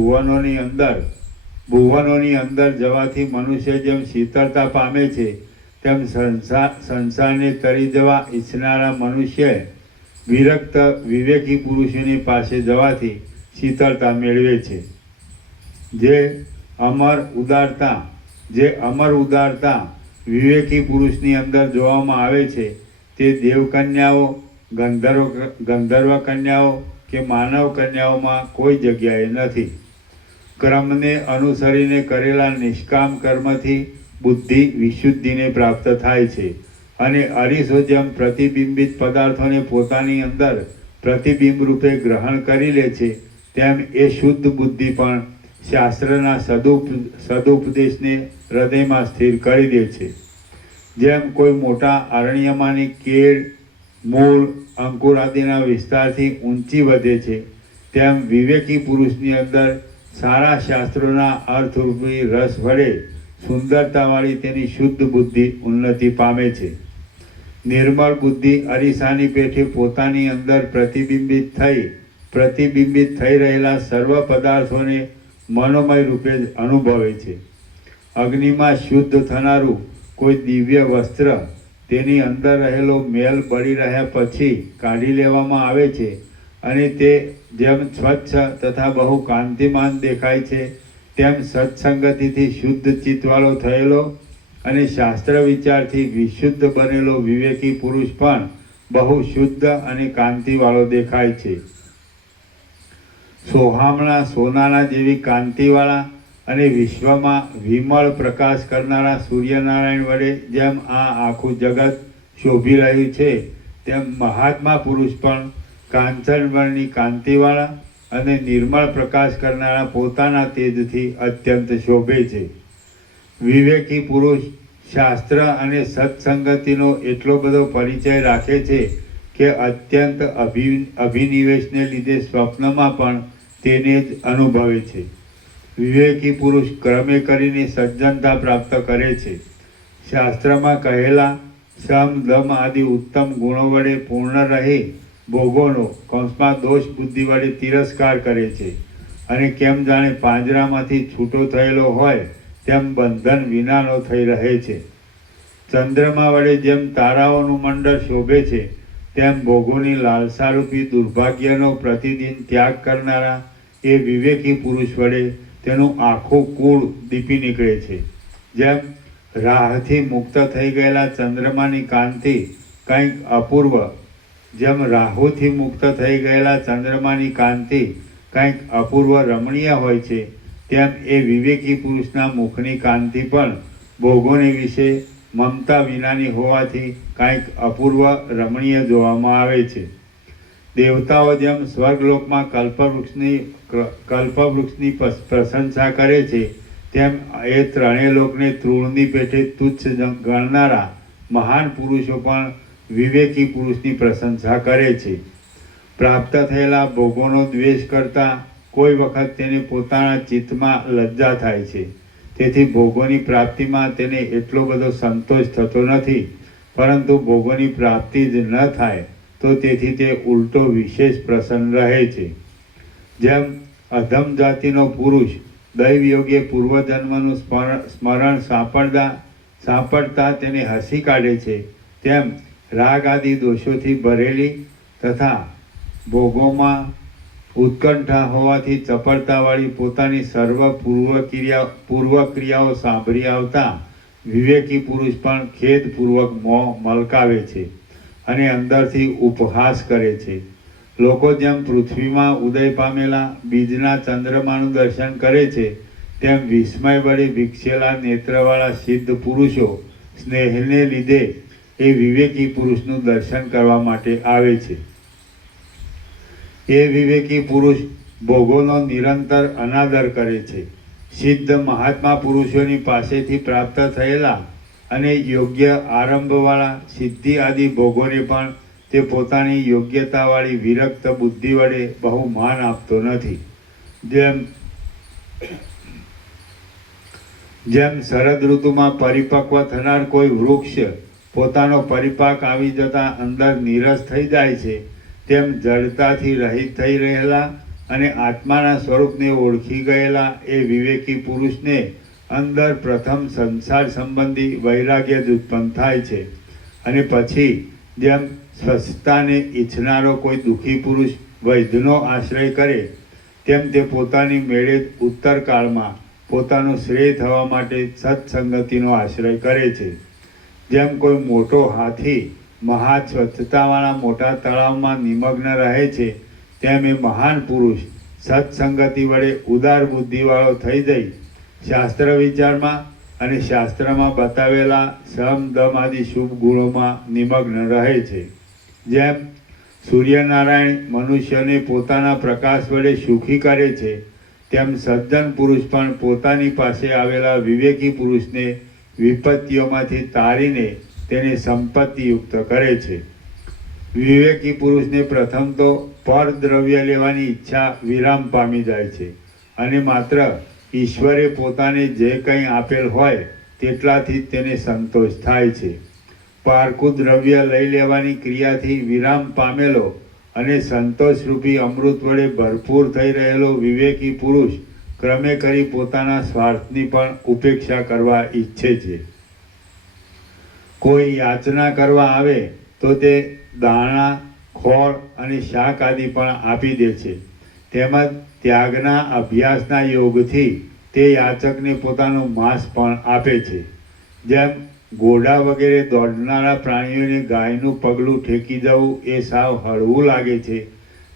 ભુવનોની અંદર જવાથી મનુષ્ય જેમ શીતળતા પામે છે, તેમ સંસારને તરી જવા ઈચ્છનારા મનુષ્ય વિરક્ત વિવેકી પુરુષોની પાસે જવાથી શીતળતા મેળવે છે. જે અમર ઉદારતા વિવેકી પુરુષની અંદર જોવામાં આવે છે, તે દેવકન્યાઓ, ગંધર્વ કન્યાઓ કે માનવ કન્યાઓમાં કોઈ જગ્યાએ નથી. ક્રમને અનુસરીને કરેલા નિષ્કામ કર્મથી બુદ્ધિ વિશુદ્ધિને પ્રાપ્ત થાય છે અને અરીસો જેમ પ્રતિબિંબિત પદાર્થોને પોતાની અંદર પ્રતિબિંબ રૂપે ગ્રહણ કરી લે છે, તેમ એ શુદ્ધ બુદ્ધિ પણ શાસ્ત્રના સદુપદેશને હૃદયમાં સ્થિર કરી દે છે. જેમ કોઈ મોટા અરણ્યમાંની કેળ, મૂળ, અંકુર આદિના વિસ્તારથી ઊંચી વધે છે, તેમ વિવેકી પુરુષની અંદર સારા શાસ્ત્રોના અર્થરૂપી રસ વડે સુંદરતાવાળી તેની શુદ્ધ બુદ્ધિ ઉન્નતિ પામે છે. નિર્મળ બુદ્ધિ અરીસાની પેઠે પોતાની અંદર પ્રતિબિંબિત થઈ રહેલા સર્વ પદાર્થોને મનોમય રૂપે જ અનુભવે છે. અગ્નિમાં શુદ્ધ થનારું કોઈ દિવ્ય વસ્ત્ર તેની અંદર રહેલો મેલ બળી રહ્યા પછી કાઢી લેવામાં આવે છે અને તે જેમ સ્વચ્છ તથા બહુ કાંતિમાન દેખાય છે, તેમ સત્સંગતિથી શુદ્ધ ચિત્તવાળો થયેલો અને શાસ્ત્ર વિચારથી વિશુદ્ધ બનેલો વિવેકી પુરુષ પણ બહુ શુદ્ધ અને કાંતિવાળો દેખાય છે. સોહામણા સોનાના જેવી કાંતિવાળા અને વિશ્વમાં વિમળ પ્રકાશ કરનારા સૂર્યનારાયણ વડે જેમ આ આખું જગત શોભી રહ્યું છે, તેમ મહાત્મા પુરુષ પણ કાંચનવર્ણની કાંતિવાળા અને નિર્મળ પ્રકાશ કરનારા પોતાના તેજથી અત્યંત શોભે છે. વિવેકી પુરુષ શાસ્ત્ર અને સત્સંગતિનો એટલો બધો પરિચય રાખે છે કે અત્યંત અભિનિવેશને લીધે સ્વપ્નમાં પણ તેને જ અનુભવે છે. વિવેકી પુરુષ ક્રમે કરીને સજ્જનતા પ્રાપ્ત કરે છે. શાસ્ત્રમાં કહેલા સમ, દમ આદિ ઉત્તમ ગુણો વડે પૂર્ણ રહી ભોગોનો કૌંસમાં દોષ બુદ્ધિ વડે તિરસ્કાર કરે છે અને કેમ જાણે પાંજરામાંથી છૂટો થયેલો હોય તેમ બંધન વિનાનો થઈ રહે છે. ચંદ્રમા વડે જેમ તારાઓનું મંડળ શોભે છે, તેમ ભોગોની લાલસારૂપી દુર્ભાગ્યનો પ્રતિદિન ત્યાગ કરનારા એ વિવેકી પુરુષ વડે તેનું આખું કુળ દીપી નીકળે છે. જેમ રાહથી મુક્ત થઈ ગયેલા ચંદ્રમાની કાંતિ કંઈક અપૂર્વ રમણીય હોય છે, તેમ એ વિવેકી પુરુષના મુખની કાંતિ પણ ભોગોની વિશે મમતા વિનાની હોવાથી કંઈક અપૂર્વ રમણીય જોવામાં આવે છે. દેવતાઓ જેમ સ્વર્ગલોકમાં કલ્પવૃક્ષની પ્રશંસા કરે છે, તેમ એ ત્રણેય લોકને તૃણની પેઠે તુચ્છ ગણનારા મહાન પુરુષો પણ વિવેકી પુરુષની પ્રશંસા કરે છે. પ્રાપ્ત થયેલા ભોગોનો દ્વેષ કરતા કોઈ વખત તેને પોતાના ચિત્તમાં લજ્જા થાય છે. તેથી ભોગોની પ્રાપ્તિમાં તેને એટલો બધો સંતોષ થતો નથી, પરંતુ ભોગોની પ્રાપ્તિ જ ન થાય તો તેથી તે ઉલટો વિશેષ પ્રસન્ન રહે છે. જેમ અધમ જાતિનો પુરુષ દૈવ યોગે પૂર્વજન્મનું સ્મરણ સાંપડતા તેને હસી કાઢે છે, તેમ રાગ આદિ દોષોથી ભરેલી તથા ભોગોમાં ઉત્કંઠા હોવાથી ચપળતાવાળી પોતાની સર્વ પૂર્વક્રિયાઓ સાંભળી આવતા વિવેકી પુરુષ પણ ખેદપૂર્વક મોં મલકાવે છે અને અંદરથી ઉપહાસ કરે છે. લોકો જેમ પૃથ્વીમાં ઉદય પામેલા બીજના ચંદ્રમાનું દર્શન કરે છે, તેમ વિસ્મય વડે વિકસેલા નેત્રવાળા સિદ્ધ પુરુષો સ્નેહને લીધે એ વિવેકી પુરુષનું દર્શન કરવા માટે આવે છે. એ વિવેકી પુરુષ ભોગોનો નિરંતર અનાદર કરે છે. સિદ્ધ મહાત્મા પુરુષોની પાસેથી પ્રાપ્ત થયેલા અને યોગ્ય આરંભવાળા સિદ્ધિ આદિ ભોગોને પણ તે પોતાની યોગ્યતાવાળી વિરક્ત બુદ્ધિ વડે બહુ માન આપતો નથી. જેમ શરદ ઋતુમાં પરિપક્વ થનાર કોઈ વૃક્ષ પોતાનો પરિપાક આવી જતા અંદર નીરસ થઈ જાય છે, તેમ જડતાથી રહિત થઈ રહેલા અને આત્માના સ્વરૂપને ઓળખી ગયેલા એ વિવેકી પુરુષને અંદર પ્રથમ સંસાર સંબંધી વૈરાગ્ય જ ઉત્પન્ન થાય છે. અને પછી જેમ સ્વસ્થતાને ઈચ્છનારો કોઈ દુઃખી પુરુષ વૈદ્યનો આશ્રય કરે, તેમ તે પોતાની મેળે ઉત્તરકાળમાં પોતાનું શ્રેય થવા માટે સત્સંગતિનો આશ્રય કરે છે. જેમ કોઈ મોટો હાથી મહા સ્વચ્છતાવાળા મોટા તળાવમાં નિમગ્ન રહે છે, તેમ એ મહાન પુરુષ સત્સંગતિ વડે ઉદાર બુદ્ધિવાળો થઈ જઈ શાસ્ત્ર વિચારમાં અને શાસ્ત્રમાં બતાવેલા સમ દમ આદિ શુભ ગુણોમાં નિમગ્ન રહે છે. જેમ સૂર્યનારાયણ મનુષ્યને પોતાના પ્રકાશ વડે સુખી કરે છે, તેમ સજ્જન પુરુષ પણ પોતાની પાસે આવેલા વિવેકી પુરુષને વિપત્તિઓમાંથી તારીને તેને સંપત્તિયુક્ત કરે છે. વિવેકી પુરુષને પ્રથમ તો પર દ્રવ્ય લેવાની ઈચ્છા વિરામ પામી જાય છે અને માત્ર ઈશ્વરે પોતાને જે કંઈ આપેલ હોય તેટલાથી જ તેને સંતોષ થાય છે. પારકું દ્રવ્ય લઈ લેવાની ક્રિયાથી વિરામ પામેલો અને સંતોષરૂપી અમૃત વડે ભરપૂર થઈ રહેલો વિવેકી પુરુષ ક્રમે કરી પોતાના સ્વાર્થની પણ ઉપેક્ષા કરવા ઈચ્છે છે. કોઈ યાચના કરવા આવે તો તે દાણા, ખોળ અને શાક આદિ પણ આપી દે છે. તેમજ ત્યાગના અભ્યાસના યોગથી તે યાચકને પોતાનું માંસ પણ આપે છે. જેમ ઘોડા વગેરે દોડનારા પ્રાણીઓને ગાયનું પગલું ઠેકી જવું એ સાવ હળવું લાગે છે,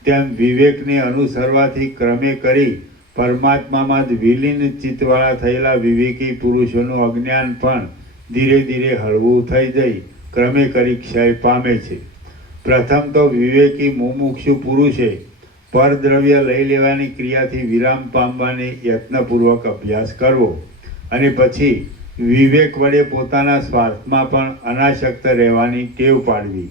તેમ વિવેકને અનુસરવાથી ક્રમે કરી પરમાત્મામાં જ વિલીન ચિત્તવાળા થયેલા વિવેકી પુરુષોનું અજ્ઞાન પણ ધીરે ધીરે હળવું થઈ જઈ ક્રમે કરી ક્ષય પામે છે. પ્રથમ તો વિવેકી મુમુક્ષુ પુરુષે પરદ્રવ્ય લઈ લેવાની ક્રિયાથી વિરામ પામવાને યત્નપૂર્વક અભ્યાસ કરવો અને પછી વિવેક વડે પોતાના સ્વાર્થમાં પણ અનાસક્ત રહેવાની ટેવ પાડવી.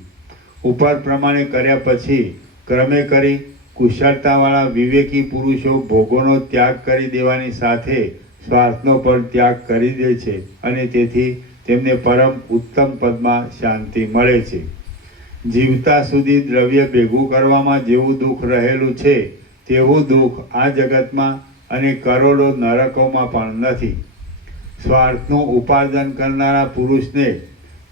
ઉપર પ્રમાણે કર્યા પછી ક્રમે કરી કુશળતાવાળા વિવેકી પુરુષો ભોગોનો ત્યાગ કરી દેવાની સાથે સ્વાર્થનો પણ ત્યાગ કરી દે છે અને તેથી તેમને પરમ ઉત્તમ પદમાં શાંતિ મળે છે. જીવતા સુધી દ્રવ્ય ભેગું કરવામાં જેવું દુઃખ રહેલું છે, તેવું દુઃખ આ જગતમાં અને કરોડો નરકોમાં પણ નથી. સ્વાર્થનું ઉપાર્જન કરનારા પુરુષને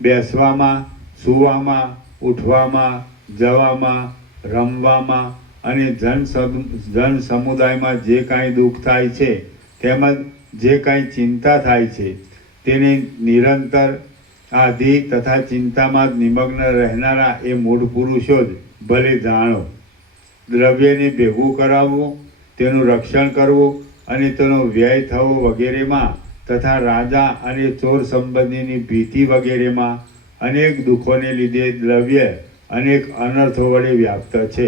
બેસવામાં, સૂવામાં, ઉઠવામાં, જવામાં, રમવામાં અને જન સમુદાયમાં જે કાંઈ દુઃખ થાય છે તેમજ જે કાંઈ ચિંતા થાય છે તેને નિરંતર આધિ તથા ચિંતામાં જ નિમગ્ન રહેનારા એ મૂળ પુરુષો જ ભલે જાણો. દ્રવ્યને ભેગું કરાવવું, તેનું રક્ષણ કરવું અને તેનો વ્યય થવો વગેરેમાં તથા રાજા અને ચોર સંબંધીની ભીતિ વગેરેમાં અનેક દુઃખોને લીધે દ્રવ્ય અનેક અનર્થો વડે વ્યાપ્ત છે.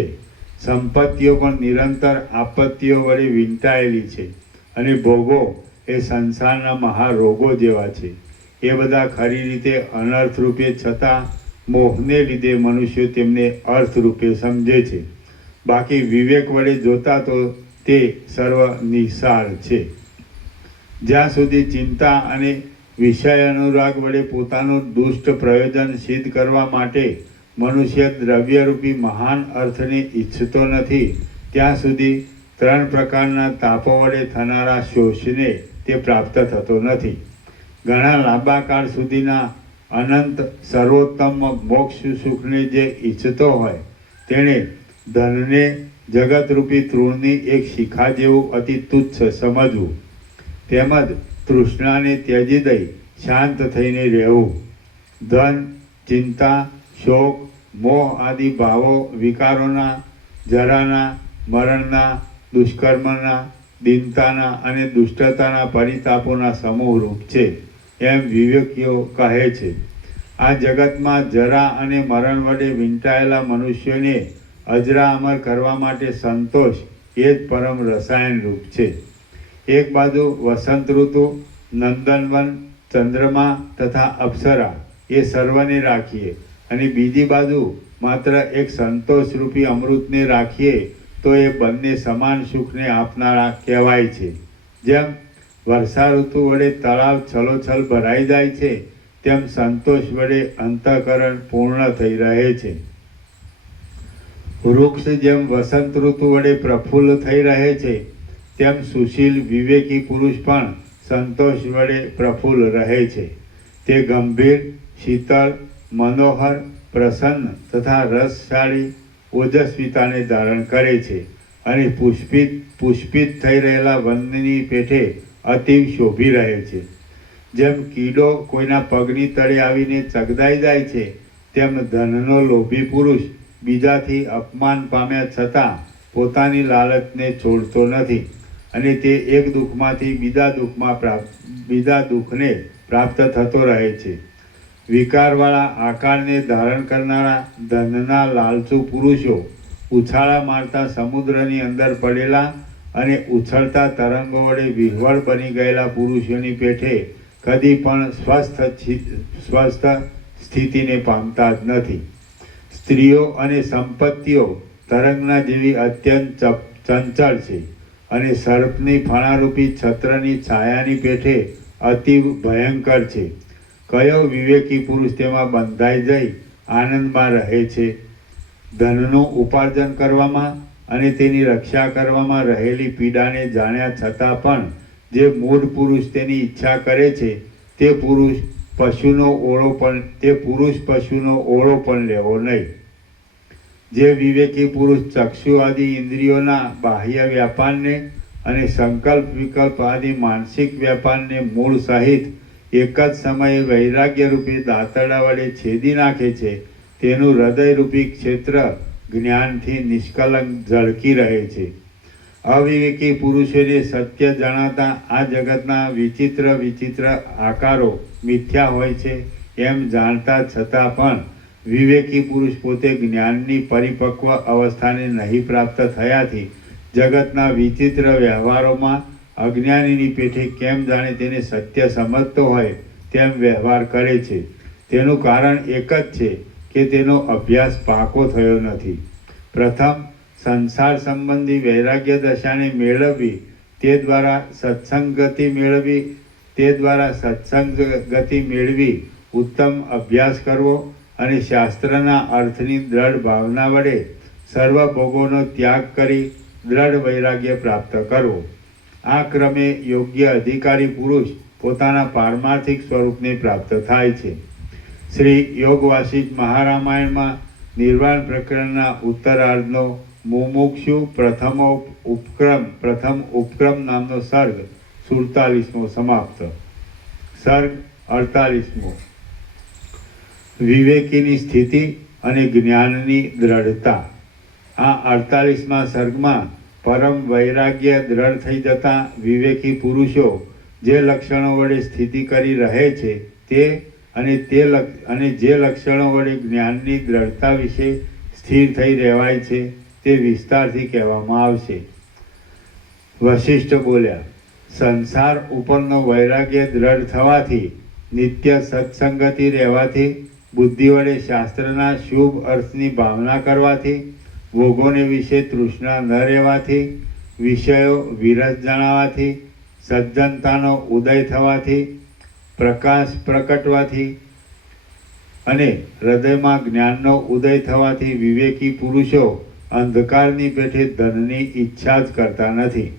સંપત્તિઓ પણ નિરંતર આપત્તિઓ વડે વીંટાયેલી છે અને ભોગો એ સંસારના મહારોગો જેવા છે. એ બધા ખરી રીતે અનર્થરૂપે છતાં મોહને લીધે મનુષ્યો તેમને અર્થરૂપે સમજે છે. બાકી વિવેક વડે જોતા તો તે સર્વ નિસાર છે. જ્યાં સુધી ચિંતા અને વિષય અનુરાગ વડે પોતાનું દુષ્ટ પ્રયોજન સિદ્ધ કરવા માટે મનુષ્ય દ્રવ્યરૂપી મહાન અર્થને ઈચ્છતો નથી, ત્યાં સુધી 3 પ્રકારના તાપો વડે થનારા શોષને તે પ્રાપ્ત થતો નથી. ઘણા લાંબા કાળ સુધીના અનંત સર્વોત્તમ મોક્ષ સુખને જે ઈચ્છતો હોય તેણે ધનને જગતરૂપી તૃણની એક શિખા જેવું અતિ તુચ્છ સમજવું તેમજ તૃષ્ણાને ત્યજી દઈ શાંત થઈને રહેવું. ધન, ચિંતા, શોક, મોહ આદિ ભાવો વિકારોના, જરાના, મરણના, દુષ્કર્મના, દીનતાના અને દુષ્ટતાના પરિતાપોના સમૂહરૂપ છે એમ વિવેકીઓ કહે છે. આ જગતમાં જરા અને મરણ વડે વીંટાયેલા મનુષ્યોને અજરા અમર કરવા માટે સંતોષ એ જ પરમ રસાયણ રૂપ છે. એક બાજુ વસંત ઋતુ, નંદનવન, ચંદ્રમા તથા અપ્સરા એ સર્વને રાખીએ અને બીજી બાજુ માત્ર એક સંતોષરૂપી અમૃતને રાખીએ તો એ બંને સમાન સુખને આપનારા કહેવાય છે. જેમ વર્ષા ઋતુ વડે તળાવ છલોછલ ભરાઈ જાય છે, તેમ સંતોષ વડે અંતઃકરણ પૂર્ણ થઈ રહે છે. વૃક્ષ જેમ વસંત ઋતુ વડે પ્રફુલ્લ થઈ રહે છે, તેમ સુશીલ વિવેકી પુરુષ પણ સંતોષ વડે પ્રફુલ્લ રહે છે. તે ગંભીર, શીતળ, મનોહર, પ્રસન્ન તથા રસશાળી ઓજસ્વીતાને ધારણ કરે છે અને પુષ્પિત થઈ રહેલા વનની પેઠે અતિવ શોભી રહે છે. જેમ કીડો કોઈના પગની તળે આવીને ચગદાઈ જાય છે, તેમ ધનનો લોભી પુરુષ બીજાથી અપમાન પામ્યા છતાં પોતાની લાલચને છોડતો નથી અને તે એક દુઃખમાંથી બીજા દુઃખને પ્રાપ્ત થતો રહે છે. વિકારવાળા આકારને ધારણ કરનારા ધનના લાલચુ પુરુષો ઉછાળા મારતા સમુદ્રની અંદર પડેલા અને ઉછળતા તરંગો વડે વિહવળ બની ગયેલા પુરુષોની પેઠે કદી પણ સ્વસ્થ સ્થિતિને પામતા જ નથી. સ્ત્રીઓ અને સંપત્તિઓ તરંગના જેવી અત્યંત ચંચળ છે અને સર્પની ફણારૂપી છત્રની છાયાની પેઠે અતિ ભયંકર છે. કયો વિવેકી પુરુષ તેમાં બંધાઈ જઈ આનંદમાં રહે છે? ધનનું ઉપાર્જન કરવામાં અને તેની રક્ષા કરવામાં રહેલી પીડાને જાણ્યા છતાં પણ જે મૂળ પુરુષ તેની ઈચ્છા કરે છે, તે પુરુષ પશુનો ઓળો પણ લેવો નહીં. જે વિવેકી પુરુષ ચક્ષુ આદિ ઇન્દ્રિયોના બાહ્ય વ્યાપારને અને સંકલ્પ વિકલ્પ આદિ માનસિક વ્યાપારને મૂળ સહિત એક જ સમયે વૈરાગ્ય રૂપી દાંતરડા વડે છેદી નાખે છે, તેનું હૃદયરૂપી ક્ષેત્ર જ્ઞાનથી નિષ્કલંક ઝળકી રહે છે. અવિવેકી પુરુષોને સત્ય જણાતા આ જગતના વિચિત્ર આકારો મિથ્યા હોય છે એમ જાણતા છતાં પણ વિવેકી પુરુષ પોતે જ્ઞાનની પરિપક્વ અવસ્થાને નહીં પ્રાપ્ત થયાથી જગતના વિચિત્ર વ્યવહારોમાં અજ્ઞાનીની પેઠે કેમ જાણે તેને સત્ય સમજતો હોય તેમ વ્યવહાર કરે છે. તેનું કારણ એક જ છે કે તેનો અભ્યાસ પાકો થયો નથી. પ્રથમ સંસાર સંબંધી વૈરાગ્ય દશાને મેળવવી, તે દ્વારા સત્સંગ ગતિ મેળવી ઉત્તમ અભ્યાસ કરવો અને શાસ્ત્રના અર્થની દ્રઢ ભાવના વડે સર્વ ભોગોનો ત્યાગ કરી દ્રઢ વૈરાગ્ય પ્રાપ્ત કરવો. આ ક્રમે યોગ્ય અધિકારી પુરુષ પોતાના પારમાર્થિક સ્વરૂપને પ્રાપ્ત થાય છે. શ્રી યોગ વાસિષ્ઠ મહારામાયણમાં નિર્વાણ પ્રકરણના ઉત્તરાર્ધનો મુમુક્ષુ પ્રથમ ઉપક્રમ નામનો સર્ગ 47મો સમાપ્ત. સર્ગ 48મો. વિવેકીની સ્થિતિ અને જ્ઞાનની દ્રઢતા. આ 48મા સર્ગમાં પરમ વૈરાગ્ય દ્રઢ થઈ જતા વિવેકી પુરુષો જે લક્ષણો વડે સ્થિતિ કરી રહે છે તે અને જે લક્ષણો વડે જ્ઞાનની દ્રઢતા વિશે સ્થિર થઈ રહેવાય છે તે વિસ્તારથી કહેવામાં આવશે. વશિષ્ઠ બોલ્યા, સંસાર ઉપરનો વૈરાગ્ય દ્રઢ થવાથી, નિત્ય સત્સંગતિ રહેવાથી, બુદ્ધિ વડે શાસ્ત્રના શુભ અર્થની ભાવના કરવાથી, ભોગોને વિશે તૃષ્ણા ન રહેવાથી, વિષયો વિરસ જણાવાથી, સજ્જનતાનો ઉદય થવાથી, પ્રકાશ પ્રકટવાથી અને હૃદયમાં જ્ઞાનનો ઉદય થવાથી વિવેકી પુરુષો અંધકારની પેઠે ધનની ઈચ્છા જ કરતા નથી.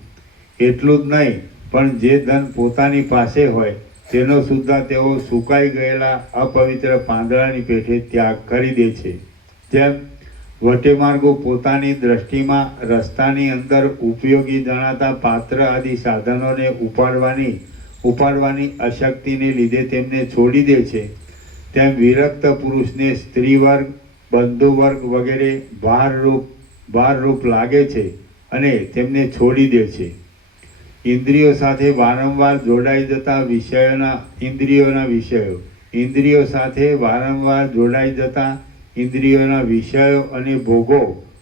એટલું જ નહીં, પણ જે ધન પોતાની પાસે હોય તેનો સુદ્ધા તેઓ સુકાઈ ગયેલા અપવિત્ર પાંદડાની પેઠે ત્યાગ કરી દે છે. જેમ વટેમાર્ગો પોતાની દ્રષ્ટિમાં રસ્તાની અંદર ઉપયોગી જણાતા પાત્ર આદિ સાધનોને ઉપાડવાની અશક્તિને લીધે તેમને છોડી દે છે, તેમ વિરક્ત પુરુષને સ્ત્રી વર્ગ, બંધુ વર્ગ વગેરે ભારરૂપ લાગે છે અને તેમને છોડી દે છે. ઇન્દ્રિયો સાથે વારંવાર જોડાઈ જતા ઇન્દ્રિયોના વિષયો અને ભોગો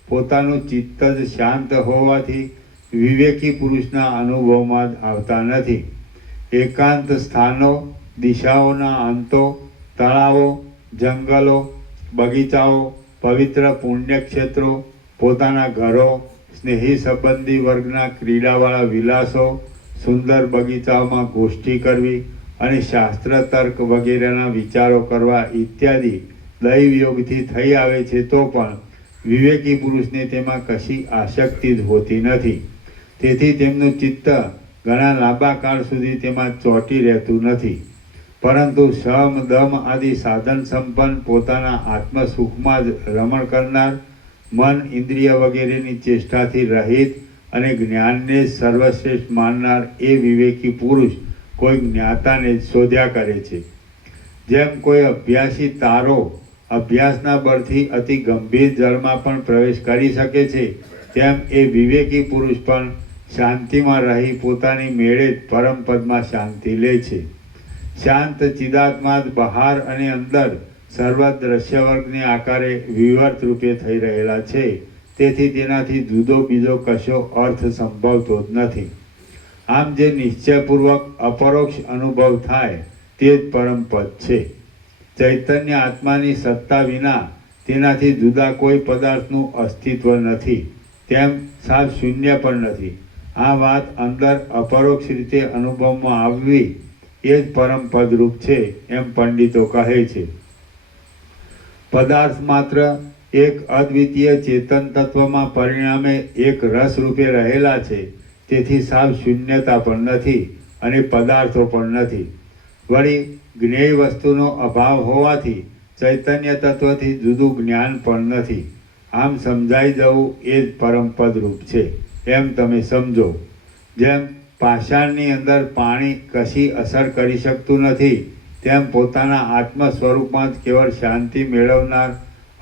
પોતાનું ચિત્ત જ શાંત હોવાથી વિવેકી પુરુષના અનુભવમાં આવતા નથી. એકાંત સ્થાનો, દિશાઓના અંતો, તળાવો, જંગલો, બગીચાઓ, પવિત્ર પુણ્યક્ષેત્રો, પોતાના ઘરો, સ્નેહી સંબંધી વર્ગના ક્રીડાવાળા વિલાસો, સુંદર બગીચાઓમાં ગોષ્ઠી કરવી અને શાસ્ત્ર તર્ક વગેરેના વિચારો કરવા ઇત્યાદિ દૈવ યોગથી થઈ આવે છે, તો પણ વિવેકી પુરુષને તેમાં કશી આસક્તિ જ હોતી નથી. તેથી તેમનું ચિત્ત ઘણા લાંબા કાળ સુધી તેમાં ચોંટી રહેતું નથી, પરંતુ સમ દમ આદિ સાધન સંપન્ન પોતાના આત્મસુખમાં જ રમણ કરનાર, મન ઇન્દ્રિય વગેરેની ચેષ્ટાથી રહિત અને જ્ઞાનને સર્વશ્રેષ્ઠ માનનાર એ વિવેકી પુરુષ કોઈ જ્ઞાતાને જ શોધ્યા કરે છે. જેમ કોઈ અભ્યાસી તારો અભ્યાસના બળથી અતિ ગંભીર જળમાં પણ પ્રવેશ કરી શકે છે, તેમ એ વિવેકી પુરુષ પણ શાંતિમાં રહી પોતાની મેળે જ પરમ પદમાં શાંતિ લે છે. શાંત ચિદાત્મા જ બહાર અને અંદર સર્વ દ્રશ્ય વર્ગને આકારે વિવર્ત રૂપે થઈ રહેલા છે. તેથી તેનાથી જુદો બીજો કશો અર્થ સંભવતો જ નથી. આમ જે નિશ્ચયપૂર્વક અપરોક્ષ અનુભવ થાય તે જ પરમ પદ છે. ચૈતન્ય આત્માની સત્તા વિના તેનાથી જુદા કોઈ પદાર્થનું અસ્તિત્વ નથી, તેમ સાવ શૂન્ય પણ નથી. આ વાત અંદર અપરોક્ષ રીતે અનુભવમાં આવવી એ જ પરમ પદરૂપ છે, એમ પંડિતો કહે છે. પદાર્થ માત્ર એક અદ્વિતીય ચેતન તત્વમાં પરિણામે એક રસ રૂપે રહેલા છે, તેથી સાવ શૂન્યતા પણ નથી અને પદાર્થો પણ નથી. વળી જ્ઞેય વસ્તુનો અભાવ હોવાથી ચૈતન્ય તત્વથી જુદું જ્ઞાન પણ નથી. આમ સમજાઈ જવું એ જ પરમ પદરૂપ છે, એમ તમે સમજો. જેમ પાષાણની અંદર પાણી કશી અસર કરી શકતું નથી, તેમ પોતાના આત્મ સ્વરૂપમાં જ કેવળ શાંતિ મેળવનાર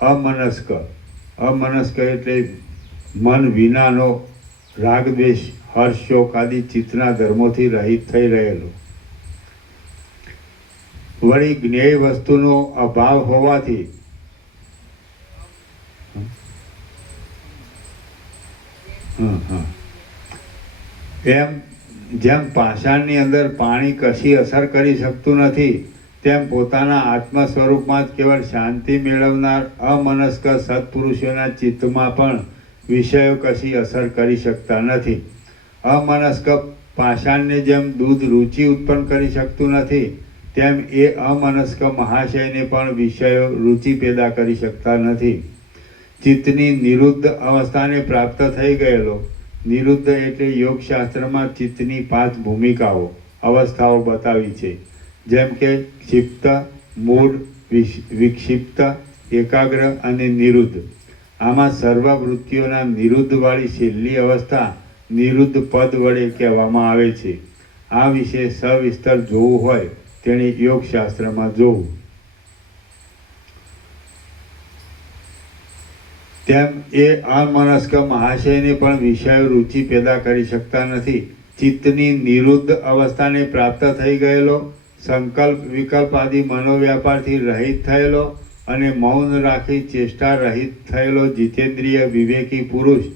અમનસ્ક એટલે મન વિનાનો રાગદ્વેષ હર્ષ શોક આદિ ચિત્તના ધર્મોથી રહિત થઈ રહેલો, વળી જ્ઞેય વસ્તુનો અભાવ હોવાથી જેમ પાષાણની અંદર પાણી કશી અસર કરી શકતું નથી, તેમ પોતાના આત્મ સ્વરૂપમાં જ કેવળ શાંતિ મેળવનાર અમનસ્ક સત્પુરુષોના ચિત્તમાં પણ વિષયો કશી અસર કરી શકતા નથી. અમનસ્ક પાષાણને જેમ દૂધ રુચિ ઉત્પન્ન કરી શકતું નથી, તેમ એ અમનસ્ક મહાશયને પણ વિષયો રુચિ પેદા કરી શકતા નથી. ચિત્તની નિરુદ્ધ અવસ્થાને પ્રાપ્ત થઈ ગયેલો, નિરુદ્ધ એટલે યોગશાસ્ત્રમાં ચિત્તની 5 ભૂમિકાઓ અવસ્થાઓ બતાવી છે, જેમ કે ક્ષિપ્ત, મૂઢ, વિક્ષિપ્ત, એકાગ્ર અને નિરુદ્ધ. આમાં સર્વ વૃત્તિઓના નિરુદ્ધવાળી છેલ્લી અવસ્થા નિરુદ્ધ પદ વડે કહેવામાં આવે છે. આ વિશે સવિસ્તર જોવું હોય તેણે યોગશાસ્ત્રમાં જોવું. તેમ એ અમનસ્ક મહાશયને પણ વિષયો રુચિ પેદા કરી શકતા નથી. ચિત્તની નિરુદ્ધ અવસ્થાને પ્રાપ્ત થઈ ગયેલો, સંકલ્પ વિકલ્પ આદિ મનોવ્યાપારથી રહિત થયેલો અને મૌન રાખી ચેષ્ટા રહિત થયેલો જીતેન્દ્રિય વિવેકી પુરુષ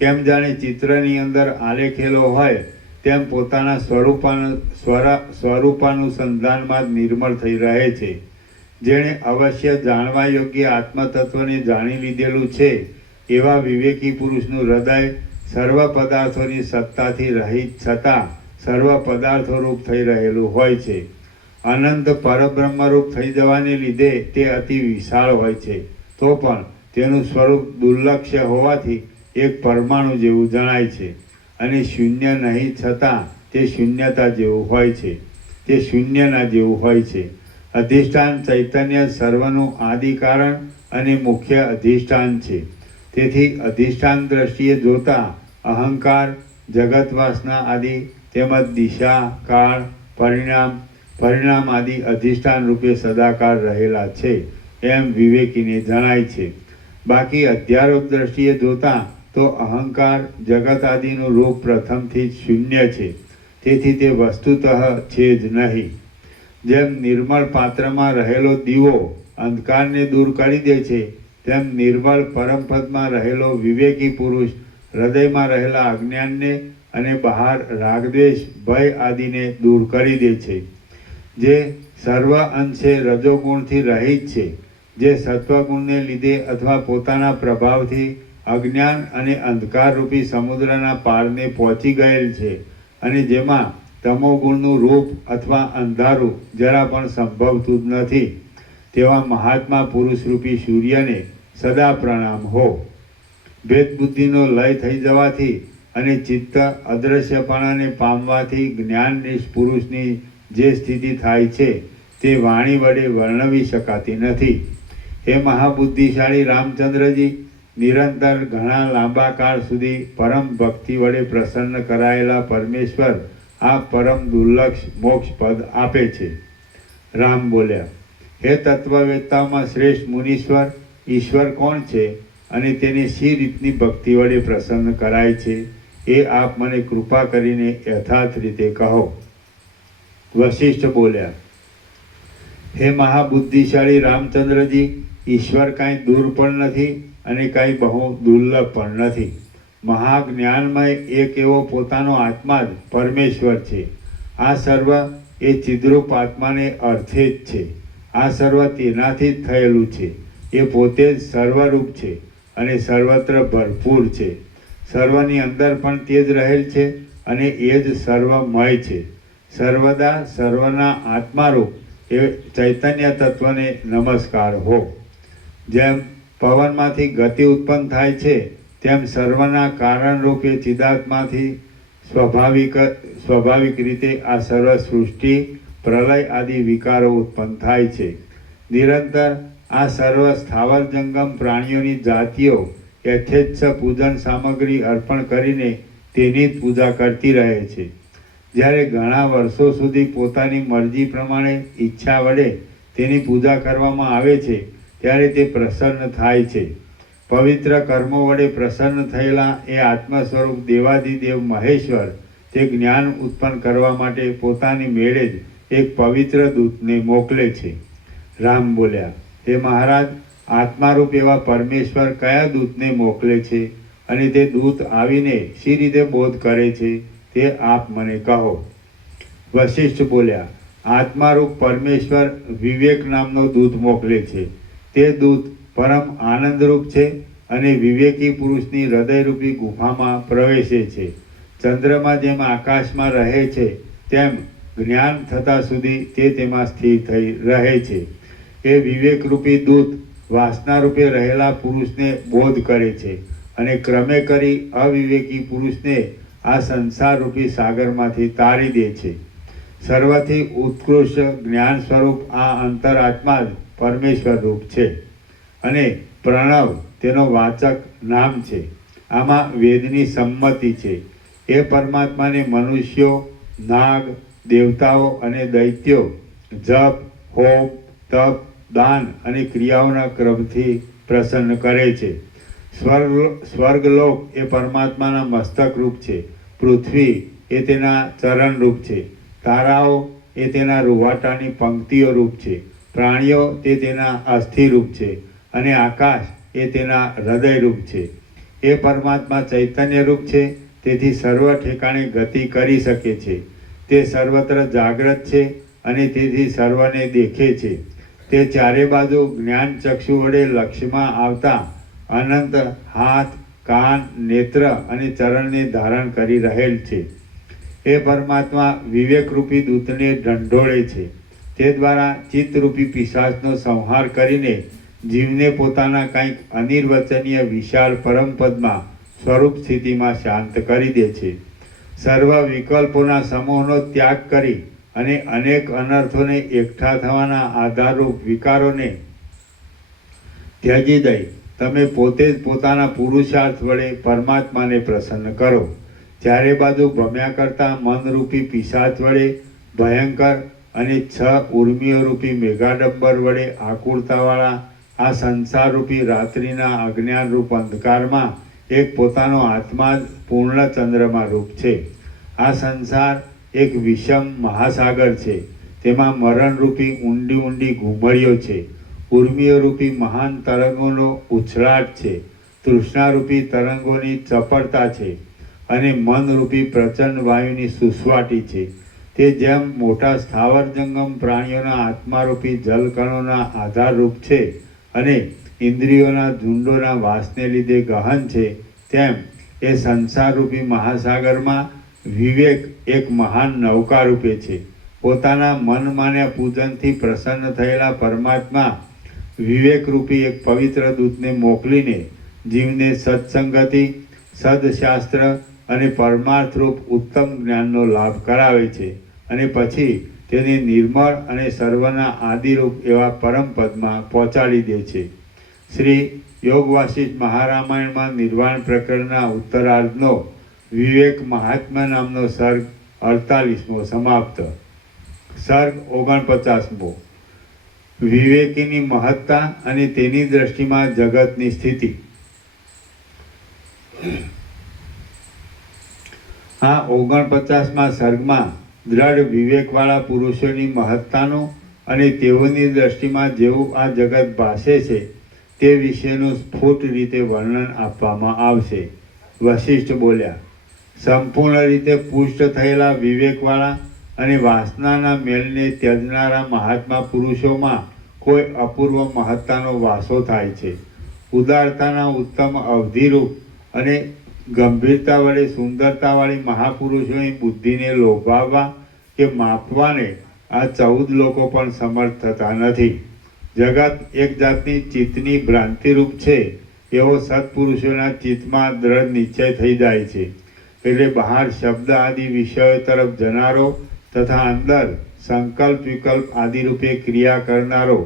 કેમ જાણે ચિત્રની અંદર આલેખેલો હોય તેમ પોતાના સ્વરૂપાનુસંધાનમાં જ નિર્મળ થઈ રહે છે. જેણે અવશ્ય જાણવા યોગ્ય આત્મતત્વને જાણી લીધેલું છે, એવા વિવેકી પુરુષનું હૃદય સર્વ પદાર્થોની સત્તાથી રહિત છતાં સર્વ પદાર્થો રૂપ થઈ રહેલું હોય છે. અનંત પરબ્રહ્મરૂપ થઈ જવાને લીધે તે અતિ વિશાળ હોય છે, તો પણ તેનું સ્વરૂપ દુર્લક્ષ્ય હોવાથી એક પરમાણુ જેવું જણાય છે અને શૂન્ય નહીં છતાં તે શૂન્યતા જેવું હોય છે, તે શૂન્યના જેવું હોય છે. અધિષ્ઠાન ચૈતન્ય સર્વનું આદિ કારણ અને મુખ્ય અધિષ્ઠાન છે. તેથી અધિષ્ઠાન દ્રષ્ટિએ જોતા અહંકાર, જગત વાસના આદિ તેમજ દિશા, કાળ, પરિણામ આદિ અધિષ્ઠાન રૂપે સદાકાળ રહેલા છે, એમ વિવેકીને જણાય છે. બાકી અધ્યારોપ દ્રષ્ટિએ જોતા તો અહંકાર, જગત આદિનું રૂપ પ્રથમથી જ શૂન્ય છે, તેથી તે વસ્તુતઃ છે જ નહીં. જેમ નિર્મળ પાત્રમાં રહેલો દીવો અંધકારને દૂર કરી દે છે, તેમ નિર્મળ પરમપદમાં રહેલો વિવેકી પુરુષ હૃદયમાં રહેલા અજ્ઞાનને અને બહાર રાગદ્વેષ ભય આદિને દૂર કરી દે છે. જે સર્વ અંશે રજોગુણથી રહિત છે, જે સત્વગુણને લીધે અથવા પોતાના પ્રભાવથી અજ્ઞાન અને અંધકાર રૂપી સમુદ્રના પારને પહોંચી ગયેલ છે અને જેમાં તમોગુણનું રૂપ અથવા અંધારું જરા પણ સંભવતું જ નથી તેવા મહાત્મા પુરુષરૂપી સૂર્યને સદા પ્રણામ હો. ભેદ બુદ્ધિનો લય થઈ જવાથી અને ચિત્ત અદ્રશ્યપણાને પામવાથી જ્ઞાનનિષ્ઠ પુરુષની જે સ્થિતિ થાય છે તે વાણી વડે વર્ણવી શકાતી નથી. હે મહાબુદ્ધિશાળી રામચંદ્રજી, નિરંતર ઘણા લાંબા કાળ સુધી પરમ ભક્તિ વડે પ્રસન્ન કરાયેલા પરમેશ્વર આ પરમ દુર્લક્ષ મોક્ષ પદ આપે છે. રામ બોલ્યા, હે તત્વવેત્તામાં શ્રેષ્ઠ મુનીશ્વર, ઈશ્વર કોણ છે અને તેને શી રીતની ભક્તિ વડે પ્રસન્ન કરાય છે એ આપ મને કૃપા કરીને યથાર્થ રીતે કહો. વશિષ્ઠ બોલ્યા, હે મહાબુદ્ધિશાળી રામચંદ્રજી, ઈશ્વર કાંઈ દૂર પણ નથી અને કાંઈ બહુ દુર્લભ પણ નથી. મહાજ્ઞાનમય એક એવો પોતાનો આત્મા જ પરમેશ્વર છે. આ સર્વ એ ચિદ્રૂપ આત્માને અર્થે જ છે. આ સર્વ તેનાથી જ થયેલું છે. એ પોતે જ સર્વરૂપ છે અને સર્વત્ર ભરપૂર છે. સર્વની અંદર પણ તે જ રહેલ છે અને એ જ સર્વમય છે. સર્વદા સર્વના આત્મારૂપ એ ચૈતન્ય તત્વને નમસ્કાર હો. જેમ પવનમાંથી ગતિ ઉત્પન્ન થાય છે તેમ સર્વના કારણરૂપે ચિદાત્માથી સ્વાભાવિક રીતે આ સર્વ સૃષ્ટિ પ્રલય આદિ વિકારો ઉત્પન્ન થાય છે. નિરંતર આ સર્વ સ્થાવર જંગમ પ્રાણીઓની જાતિઓ યથેચ્છ પૂજન સામગ્રી અર્પણ કરીને તેની જ પૂજા કરતી રહે છે. જ્યારે ઘણા વર્ષો સુધી પોતાની મરજી પ્રમાણે ઈચ્છા વડે તેની પૂજા કરવામાં આવે છે ત્યારે તે પ્રસન્ન થાય છે. પવિત્ર કર્મો વડે પ્રસન્ન થયેલા એ આત્મ સ્વરૂપ દેવાધિદેવ મહેશ્વર તે જ્ઞાન ઉત્પન્ન કરવા માટે પોતાની મેળે જ એક પવિત્ર દૂતને મોકલે છે. રામ બોલ્યા, હે મહારાજ, આત્મારૂપ એવા પરમેશ્વર કયા દૂતને મોકલે છે અને તે દૂત આવીને શી રીતે બોધ કરે છે તે આપ મને કહો. વશિષ્ઠ બોલ્યા, આત્મારૂપ પરમેશ્વર વિવેક નામનો દૂત મોકલે છે. તે દૂત પરમ આનંદરૂપ છે અને વિવેકી પુરુષની હૃદયરૂપી ગુફામાં પ્રવેશે છે. ચંદ્રમાં જેમ આકાશમાં રહે છે તેમ જ્ઞાન થતાં સુધી તે તેમાં સ્થિર થઈ રહે છે. એ વિવેકરૂપી દૂત વાસનારૂપે રહેલા પુરુષને બોધ કરે છે અને ક્રમે કરી અવિવેકી પુરુષને આ સંસારરૂપી સાગરમાંથી તારી દે છે. સર્વથી ઉત્કૃષ્ટ જ્ઞાન સ્વરૂપ આ અંતરાત્મા જ પરમેશ્વર રૂપ છે અને પ્રણવ તેનો વાચક નામ છે. આમાં વેદની સંમતિ છે. એ પરમાત્માને મનુષ્યો, નાગ, દેવતાઓ અને દૈત્યો જપ, હોમ, તપ, દાન અને ક્રિયાઓના ક્રમથી પ્રસન્ન કરે છે. સ્વર્ગલોક એ પરમાત્માના મસ્તક રૂપ છે. પૃથ્વી એ તેના ચરણ રૂપ છે. તારાઓ એ તેના રૂવાટાની પંક્તિઓ રૂપ છે. પ્રાણીઓ તે તેના અસ્થિ રૂપ છે અને આકાશ એ તેના હૃદય રૂપ છે. એ પરમાત્મા ચૈતન્ય રૂપ છે, તેથી સર્વ ઠેકાણે ગતિ કરી શકે છે. તે સર્વત્ર જાગ્રત છે અને તેથી સર્વને દેખે છે. તે ચારે બાજુ જ્ઞાન ચક્ષુ વડે લક્ષ્યમાં આવતા અનંત હાથ, કાન, નેત્ર અને ચરણને ધારણ કરી રહેલ છે. એ પરમાત્મા વિવેકરૂપી દૂતને ઢંઢોળે છે. તે દ્વારા ચિત્તરૂપી પિશાચનો સંહાર કરીને જીવને પોતાના કંઈક અનિર્વચનીય વિશાળ પરમપદમાં સ્વરૂપ સ્થિતિમાં શાંત કરી દે છે. સર્વ વિકલ્પોના સમૂહનો ત્યાગ કરી અને અનેક અનર્થોને એકઠા થવાના આધારરૂપ વિકારોને ત્યજી દઈ તમે પોતે જ પોતાના પુરુષાર્થ વડે પરમાત્માને પ્રસન્ન કરો. ચારે બાજુ ભમ્યા કરતા મનરૂપી પિશાચ વડે ભયંકર અને 6 ઉર્મિઓરૂપી મેઘાડંબર વડે આકુળતાવાળા આ સંસારરૂપી રાત્રિના અજ્ઞાનરૂપ અંધકારમાં એક પોતાનો આત્મા જ પૂર્ણ ચંદ્રમાં રૂપ છે. આ સંસાર એક વિષમ મહાસાગર છે. તેમાં મરણરૂપી ઊંડી ઊંડી ઘૂમરીઓ છે. ઉર્મિઓરૂપી મહાન તરંગોનો ઉછળાટ છે. તૃષ્ણારૂપી તરંગોની ચપળતા છે અને મનરૂપી પ્રચંડ વાયુની સુસવાટી છે. તે જેમ મોટા સ્થાવર જંગમ પ્રાણીઓના આત્મારૂપી જલકણોના આધારરૂપ છે અને ઇન્દ્રિયોના ઝુંડોના વાસને લીધે ગહન છે, તેમ એ સંસારરૂપી મહાસાગરમાં વિવેક એક મહાન નૌકા રૂપે છે. પોતાના મન માન્યા પૂજનથી પ્રસન્ન થયેલા પરમાત્મા વિવેકરૂપી એક પવિત્ર દૂતને મોકલીને જીવને સત્સંગતિ, સદશાસ્ત્ર અને પરમાર્થરૂપ ઉત્તમ જ્ઞાનનો લાભ કરાવે છે અને પછી તેને નિર્મળ અને સર્વના આદિરૂપ એવા પરમ પદમાં પહોંચાડી દે છે. શ્રી યોગ વાસિષ્ઠ મહારામાયણમાં નિર્વાણ પ્રકરણના ઉત્તરાર્ધનો વિવેક મહાત્મા નામનો સર્ગ 48મો સમાપ્ત. સર્ગ 49મો. વિવેકીની મહત્તા અને તેની દ્રષ્ટિમાં જગતની સ્થિતિ. આ 49મા સર્ગમાં દ્રઢ વિવેકવાળા પુરુષોની મહત્તાનું અને તેઓની દ્રષ્ટિમાં જેવું આ જગત ભાસે છે તે વિશેનું સ્ફુટ રીતે વર્ણન આપવામાં આવશે. વશિષ્ઠ બોલ્યા, સંપૂર્ણ રીતે પુષ્ટ થયેલા વિવેકવાળા અને વાસનાના મેલને ત્યજનારા મહાત્મા પુરુષોમાં કોઈ અપૂર્વ મહત્તાનો વાસો થાય છે. ઉદારતાના ઉત્તમ અવધિરૂપ અને ગંભીરતા વડે સુંદરતાવાળી મહાપુરુષોની બુદ્ધિને લોભાવવા કે માપવાને આ 14 લોકો પણ સમર્થ થતા નથી. જગત એક જાતની ચિત્તની ભ્રાંતિરૂપ છે એવો સત્પુરુષોના ચિત્તમાં દ્રઢ નિશ્ચય થઈ જાય છે. એટલે બહાર શબ્દ આદિ વિષયો તરફ જનારો તથા અંદર સંકલ્પ વિકલ્પ આદિ રૂપે ક્રિયા કરનારો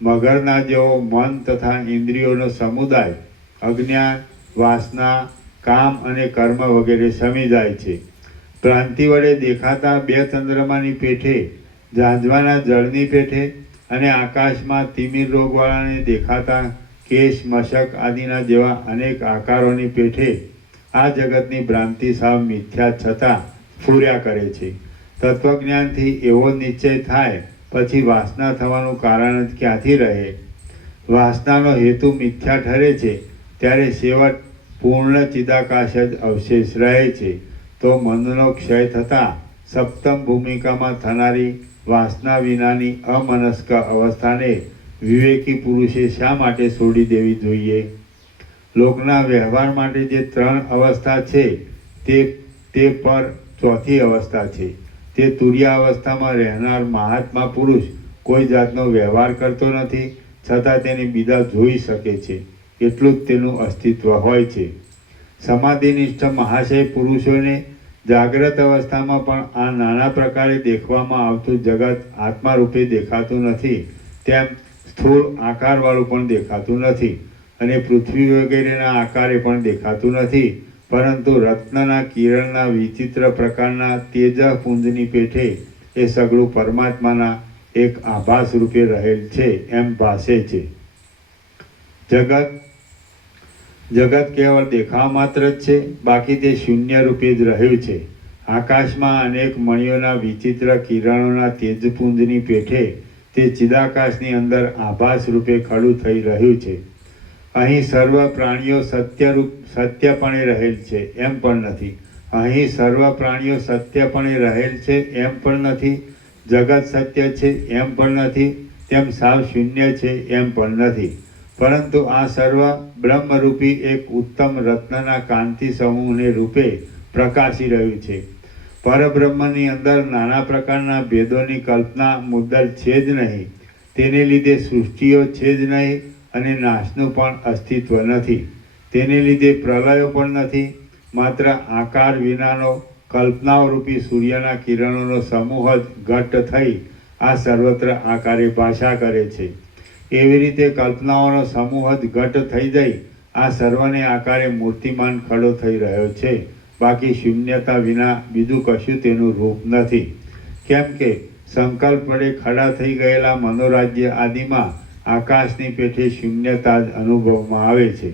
મગરના જેવો મન તથા ઇન્દ્રિયોનો સમુદાય અજ્ઞાન, વાસના, કામ અને કર્મ વગેરે સમી જાય છે. ભ્રાંતિ વડે દેખાતા 2 ચંદ્રમાની પેઠે, ઝાંઝવાના જળની પેઠે અને આકાશમાં તિમિર રોગવાળાને દેખાતા કેશ, મશક આદિના જેવા અનેક આકારોની પેઠે આ જગતની ભ્રાંતિ સાવ મિથ્યા છતાં ફૂર્યા કરે છે. તત્વજ્ઞાનથી એવો નિશ્ચય થાય પછી વાસના થવાનું કારણ જ ક્યાંથી રહે? વાસનાનો હેતુ મિથ્યા ઠરે છે ત્યારે છેવટ પૂર્ણ ચિદાકાશ જ અવશેષ રહે છે. તો મનનો ક્ષય થતાં સપ્તમ ભૂમિકામાં થનારી વાસના વિનાની અમનસ્ક અવસ્થાને વિવેકી પુરુષે શા માટે છોડી દેવી જોઈએ? લોકના વ્યવહાર માટે જે 3 અવસ્થા છે તે પર ચોથી અવસ્થા છે. તે તુર્યા અવસ્થામાં રહેનાર મહાત્મા પુરુષ કોઈ જાતનો વ્યવહાર કરતો નથી છતાં તેને બીજા જોઈ શકે છે. એટલું જ તેનું અસ્તિત્વ હોય છે. સમાધિનિષ્ઠ મહાશય પુરુષોને જાગ્રત અવસ્થામાં પણ આ નાના પ્રકારે દેખવામાં આવતું જગત આત્મા રૂપે દેખાતું નથી, તેમ સ્થૂળ આકારવાળું પણ દેખાતું નથી અને પૃથ્વી વગેરેના આકારે પણ દેખાતું નથી, પરંતુ રત્નના કિરણના વિચિત્ર પ્રકારના તેજપુંજની પેઠે એ સગળું પરમાત્માના એક આભાસ રૂપે રહેલ છે એમ ભાસે છે. જગત કેવળ દેખાવ માત્ર જ છે, બાકી તે શૂન્ય રૂપે જ રહ્યું છે. આકાશમાં અનેક મણિઓના વિચિત્ર કિરણોના તેજપુંજની પેઠે તે ચિદાકાશની અંદર આભાસ રૂપે ખડું થઈ રહ્યું છે. અહીં સર્વ પ્રાણીઓ સત્યપણે રહેલ છે એમ પણ નથી. અહીં સર્વ પ્રાણીઓ સત્યપણે રહેલ છે એમ પણ નથી. જગત સત્ય છે એમ પણ નથી, તેમ સાવ શૂન્ય છે એમ પણ નથી. પરંતુ આ સર્વ બ્રહ્મરૂપી એક ઉત્તમ રત્નના કાંતિ સમૂહને રૂપે પ્રકાશી રહ્યું છે. પરબ્રહ્મની અંદર નાના પ્રકારના ભેદોની કલ્પના મુદ્દલ છે જ નહીં. તેને લીધે સૃષ્ટિઓ છે જ નહીં અને નાશનું પણ અસ્તિત્વ નથી. તેને લીધે પ્રલયો પણ નથી. માત્ર આકાર વિનાનો કલ્પનાઓ રૂપી સૂર્યના કિરણોનો સમૂહ જ ઘટ્ટ થઈ આ સર્વત્ર આકારે ભાષા કરે છે. એવી રીતે કલ્પનાઓનો સમૂહ જ ઘટ્ટ થઈ જઈ આ સર્વને આકારે મૂર્તિમાન ખડો થઈ રહ્યો છે. બાકી શૂન્યતા વિના બીજું કશું તેનું રૂપ નથી. કેમ કે સંકલ્પ વડે ખડા થઈ ગયેલા મનોરાજ્ય આદિમાં આકાશની પેઠે શૂન્યતા જ અનુભવમાં આવે છે.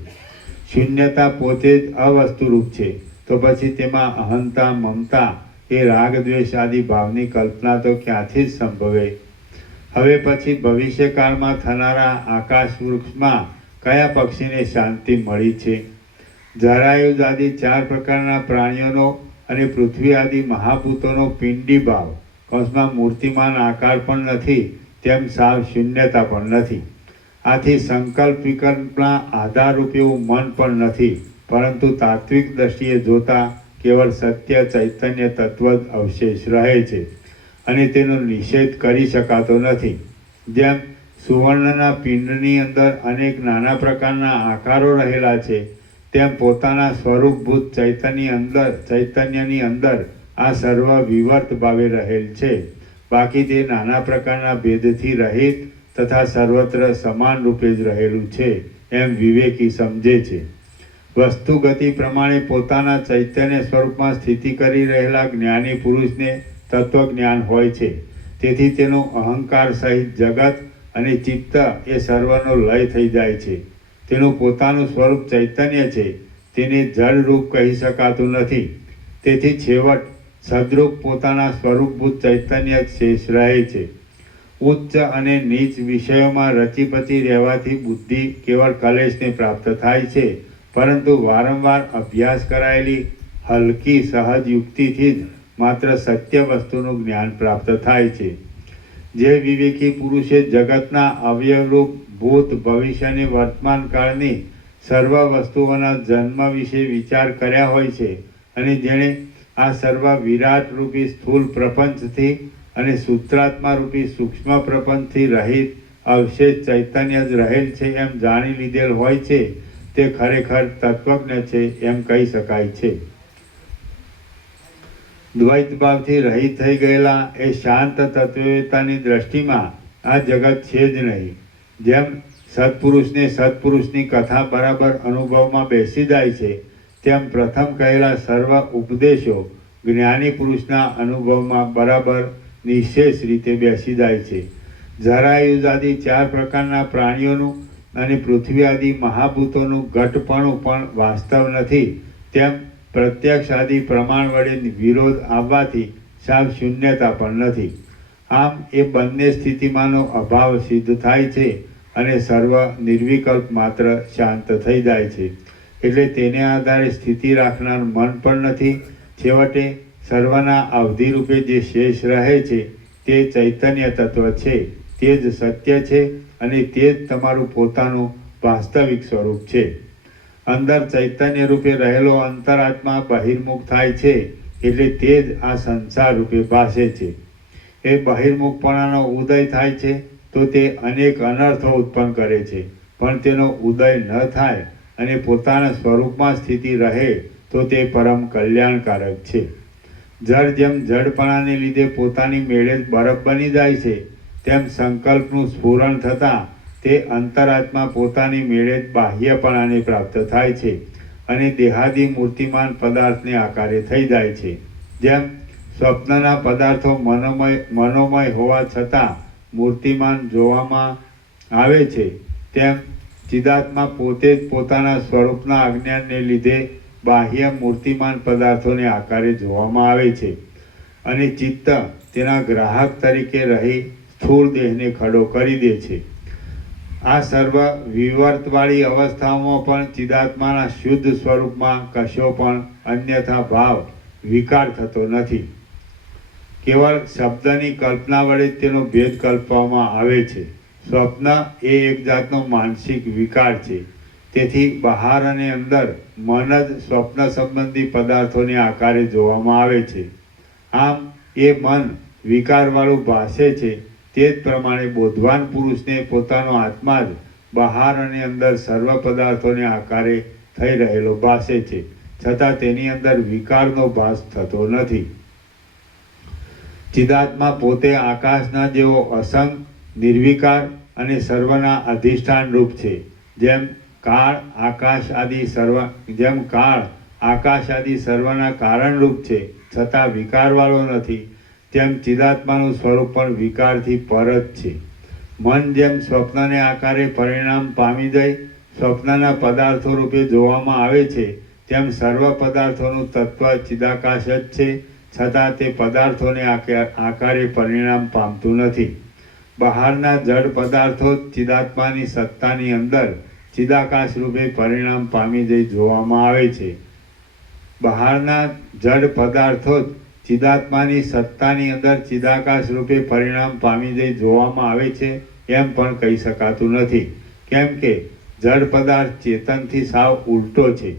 શૂન્યતા પોતે જ અવસ્તુરૂપ છે, તો પછી તેમાં અહંતા, મમતા એ રાગ દ્વેષ આદિ ભાવની કલ્પના તો ક્યાંથી જ સંભવે? હવે પછી ભવિષ્યકાળમાં થનારા આકાશ વૃક્ષમાં કયા પક્ષીને શાંતિ મળી છે? જરાયુજ આદિ 4 પ્રકારના પ્રાણીઓનો અને પૃથ્વી આદિ મહાભૂતોનો પિંડી ભાવ કૌંસમાં મૂર્તિમાન આકાર પણ નથી, તેમ સાવ શૂન્યતા પણ નથી. આથી સંકલ્પ વિકલ્પના આધારરૂપ એવું મન પણ નથી, પરંતુ તાત્વિક દ્રષ્ટિએ જોતા કેવળ સત્ય ચૈતન્ય તત્વ જ અવશેષ રહે છે અને તેનો નિષેધ કરી શકાતો નથી. જેમ સુવર્ણના પિંડની અંદર અનેક નાના પ્રકારના આકારો રહેલા છે, તેમ પોતાના સ્વરૂપભૂત ચૈતન્યની અંદર આ સર્વ વિવર્ત ભાવે રહેલ છે. બાકી તે નાના પ્રકારના ભેદથી રહિત તથા સર્વત્ર સમાન રૂપે જ રહેલું છે એમ વિવેકી સમજે છે. વસ્તુ ગતિ પ્રમાણે પોતાના ચૈતન્ય સ્વરૂપમાં સ્થિતિ કરી રહેલા જ્ઞાની પુરુષને તત્વજ્ઞાન હોય છે. તેથી તેનું અહંકાર સહિત જગત અને ચિત્ત એ સર્વનો લય થઈ જાય છે. તેનું પોતાનું સ્વરૂપ ચૈતન્ય છે, તેને જળ રૂપ કહી શકાતું નથી. તેથી છેવટ સદરૂપ પોતાના સ્વરૂપભૂત ચૈતન્ય જ શેષ રહે છે. ઉચ્ચ અને નીચ વિષયોમાં રચીપચી રહેવાથી બુદ્ધિ કેવળ કલેશને પ્રાપ્ત થાય છે, પરંતુ વારંવાર અભ્યાસ કરાયેલી હલકી સહજ યુક્તિથી જ માત્ર સત્ય વસ્તુનું જ્ઞાન પ્રાપ્ત થાય છે. જે વિવેકી પુરુષે જગતના અવયવરૂપ ભૂત ભવિષ્ય અને વર્તમાન કાળની સર્વ વસ્તુઓના જન્મ વિશે વિચાર કર્યા હોય છે અને જેણે આ સર્વ વિરાટ રૂપી સ્થૂળ પ્રપંચથી અને સૂત્રાત્મા રૂપી સૂક્ષ્મ પ્રપંચથી રહિત અવશેષ ચૈતન્ય જ રહેલ છે એમ જાણી લીધેલ હોય છે, તે ખરેખર તત્વજ્ઞ છે એમ કહી શકાય છે. દ્વૈત ભાવથી રહિત થઈ ગયેલા એ શાંત તત્વવેતાની દ્રષ્ટિમાં આ જગત છે જ નહીં. જેમ સત્પુરુષને સત્પુરુષની કથા બરાબર અનુભવમાં બેસી જાય છે, તેમ પ્રથમ કહેલા સર્વ ઉપદેશો જ્ઞાની પુરુષના અનુભવમાં બરાબર નિશેષ રીતે બેસી જાય છે. જરાયુજ આદિ 4 પ્રકારના પ્રાણીઓનું અને પૃથ્વી આદિ મહાભૂતોનું ઘટપણું પણ વાસ્તવ નથી, તેમ પ્રત્યક્ષ આદિ પ્રમાણ વડે વિરોધ આવવાથી સાવ શૂન્યતા પણ નથી. આમ એ બંને સ્થિતિમાંનો અભાવ સિદ્ધ થાય છે અને સર્વ નિર્વિકલ્પ માત્ર શાંત થઈ જાય છે. એટલે તેને આધારે સ્થિતિ રાખનાર મન પણ નથી. છેવટે સર્વના અવધિ રૂપે જે શેષ રહે છે તે ચૈતન્ય તત્વ છે, તે જ સત્ય છે અને તે જ તમારું પોતાનું વાસ્તવિક સ્વરૂપ છે. અંદર ચૈતન્ય રૂપે રહેલો અંતરાત્મા બહિર્મુખ થાય છે એટલે તે જ આ સંસાર રૂપે ભાસે છે. એ બહિર્મુખપણાનો ઉદય થાય છે તો તે અનેક અનર્થો ઉત્પન્ન કરે છે, પણ તેનો ઉદય ન થાય અને પોતાના સ્વરૂપમાં સ્થિતિ રહે તો તે પરમ કલ્યાણકારક છે. જળ જેમ જડપણાને લીધે પોતાની મેળે જ બરફ બની જાય છે, તેમ સંકલ્પનું સ્ફુરણ થતાં તે અંતરાત્મા પોતાની મેળે જ બાહ્યપણાને પ્રાપ્ત થાય છે અને દેહાદી મૂર્તિમાન પદાર્થને આકારે થઈ જાય છે. જેમ સ્વપ્નના પદાર્થો મનોમય હોવા છતાં મૂર્તિમાન જોવામાં આવે છે, તેમ ચિદાત્મા પોતે જ પોતાના સ્વરૂપના અજ્ઞાનને લીધે બાહ્ય મૂર્તિમાન પદાર્થોને આકારે જોવામાં આવે છે અને ચિત્ત તેના ગ્રાહક તરીકે રહી સ્થૂળ દેહને ખડો કરી દે છે. આ સર્વ વિવર્તવાળી અવસ્થાઓમાં પણ ચિદાત્માના શુદ્ધ સ્વરૂપમાં કશો પણ અન્યથા ભાવ વિકાર થતો નથી. કેવળ શબ્દની કલ્પના વડે તેનો ભેદ કલ્પવામાં આવે છે. સ્વપ્ન એ એક જાતનો માનસિક વિકાર છે. તેથી બહાર અને અંદર મન જ સ્વપ્ન સંબંધી પદાર્થોને આકારે જોવામાં આવે છે. આમ એ મન વિકારવાળું ભાસે છે. તે જ પ્રમાણે બોધવાન પુરુષને પોતાનો આત્મા જ બહાર અને અંદર સર્વ પદાર્થોને આકારે થઈ રહેલો ભાસે છે, છતાં તેની અંદર વિકારનો ભાસ થતો નથી. ચિદાત્મા પોતે આકાશના જેવો અસંગ, નિર્વિકાર અને સર્વના અધિષ્ઠાન રૂપ છે. જેમ કાળ આકાશ આદિ સર્વના કારણરૂપ છે, છતાં વિકારવાળો નથી, તેમ ચિદાત્માનું સ્વરૂપ પણ વિકારથી પર જ છે. મન જેમ સ્વપ્નને આકારે પરિણામ પામી જઈ સ્વપ્નના પદાર્થો રૂપે જોવામાં આવે છે, તેમ સર્વ પદાર્થોનું તત્વ ચિદાકાશ જ છે, છતાં તે પદાર્થોને આકારે પરિણામ પામતું નથી. બહારના જડ પદાર્થો જ ચિદાત્માની સત્તાની અંદર ચિદાકાશ રૂપે પરિણામ પામી જઈ જોવામાં આવે છે. બહારના જડ પદાર્થો જ ચિદાત્માની સત્તાની અંદર ચિદાકાશ રૂપે પરિણામ પામી જઈ જોવામાં આવે છે એમ પણ કહી શકાતું નથી. કેમ કે જડ પદાર્થ ચેતનથી સાવ ઉલટો છે.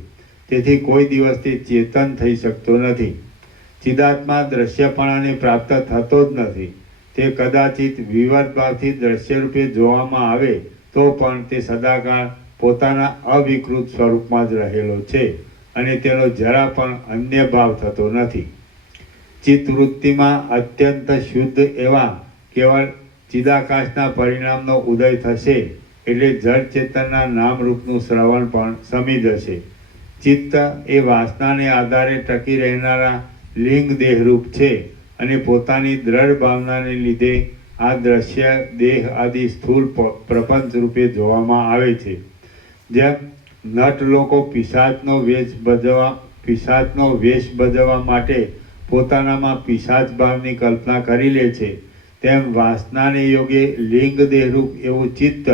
તેથી કોઈ દિવસ તે ચેતન થઈ શકતો નથી. ચિદાત્મા દ્રશ્યપણાને પ્રાપ્ત થતો જ નથી. તે કદાચિત વિવર્ત ભાવથી દ્રશ્ય રૂપે જોવામાં આવે તો પણ તે સદાકાળ પોતાના અવિકૃત સ્વરૂપમાં જ રહેલો છે અને તેનો જરા પણ અન્ય ભાવ થતો નથી. ચિત્તવૃત્તિમાં અત્યંત શુદ્ધ એવા કેવળ ચિદાકાશના પરિણામનો ઉદય થશે એટલે જડ ચેતનના નામરૂપનું શ્રવણ પણ સમી જશે. ચિત્ત એ વાસનાને આધારે ટકી રહેનારા લિંગ દેહરૂપ છે અને પોતાની દ્રઢ ભાવનાને લીધે આ દ્રશ્ય દેહ આદિ સ્થૂળ પ્રપંચ રૂપે જોવામાં આવે છે. જેમ નટ લોકો પિશાચનો વેશ ભજવવા માટે પોતાનામાં પિશાચ ભાવની કલ્પના કરી લે છે, તેમ વાસનાને યોગે લિંગ દેહરૂપ એવું ચિત્ત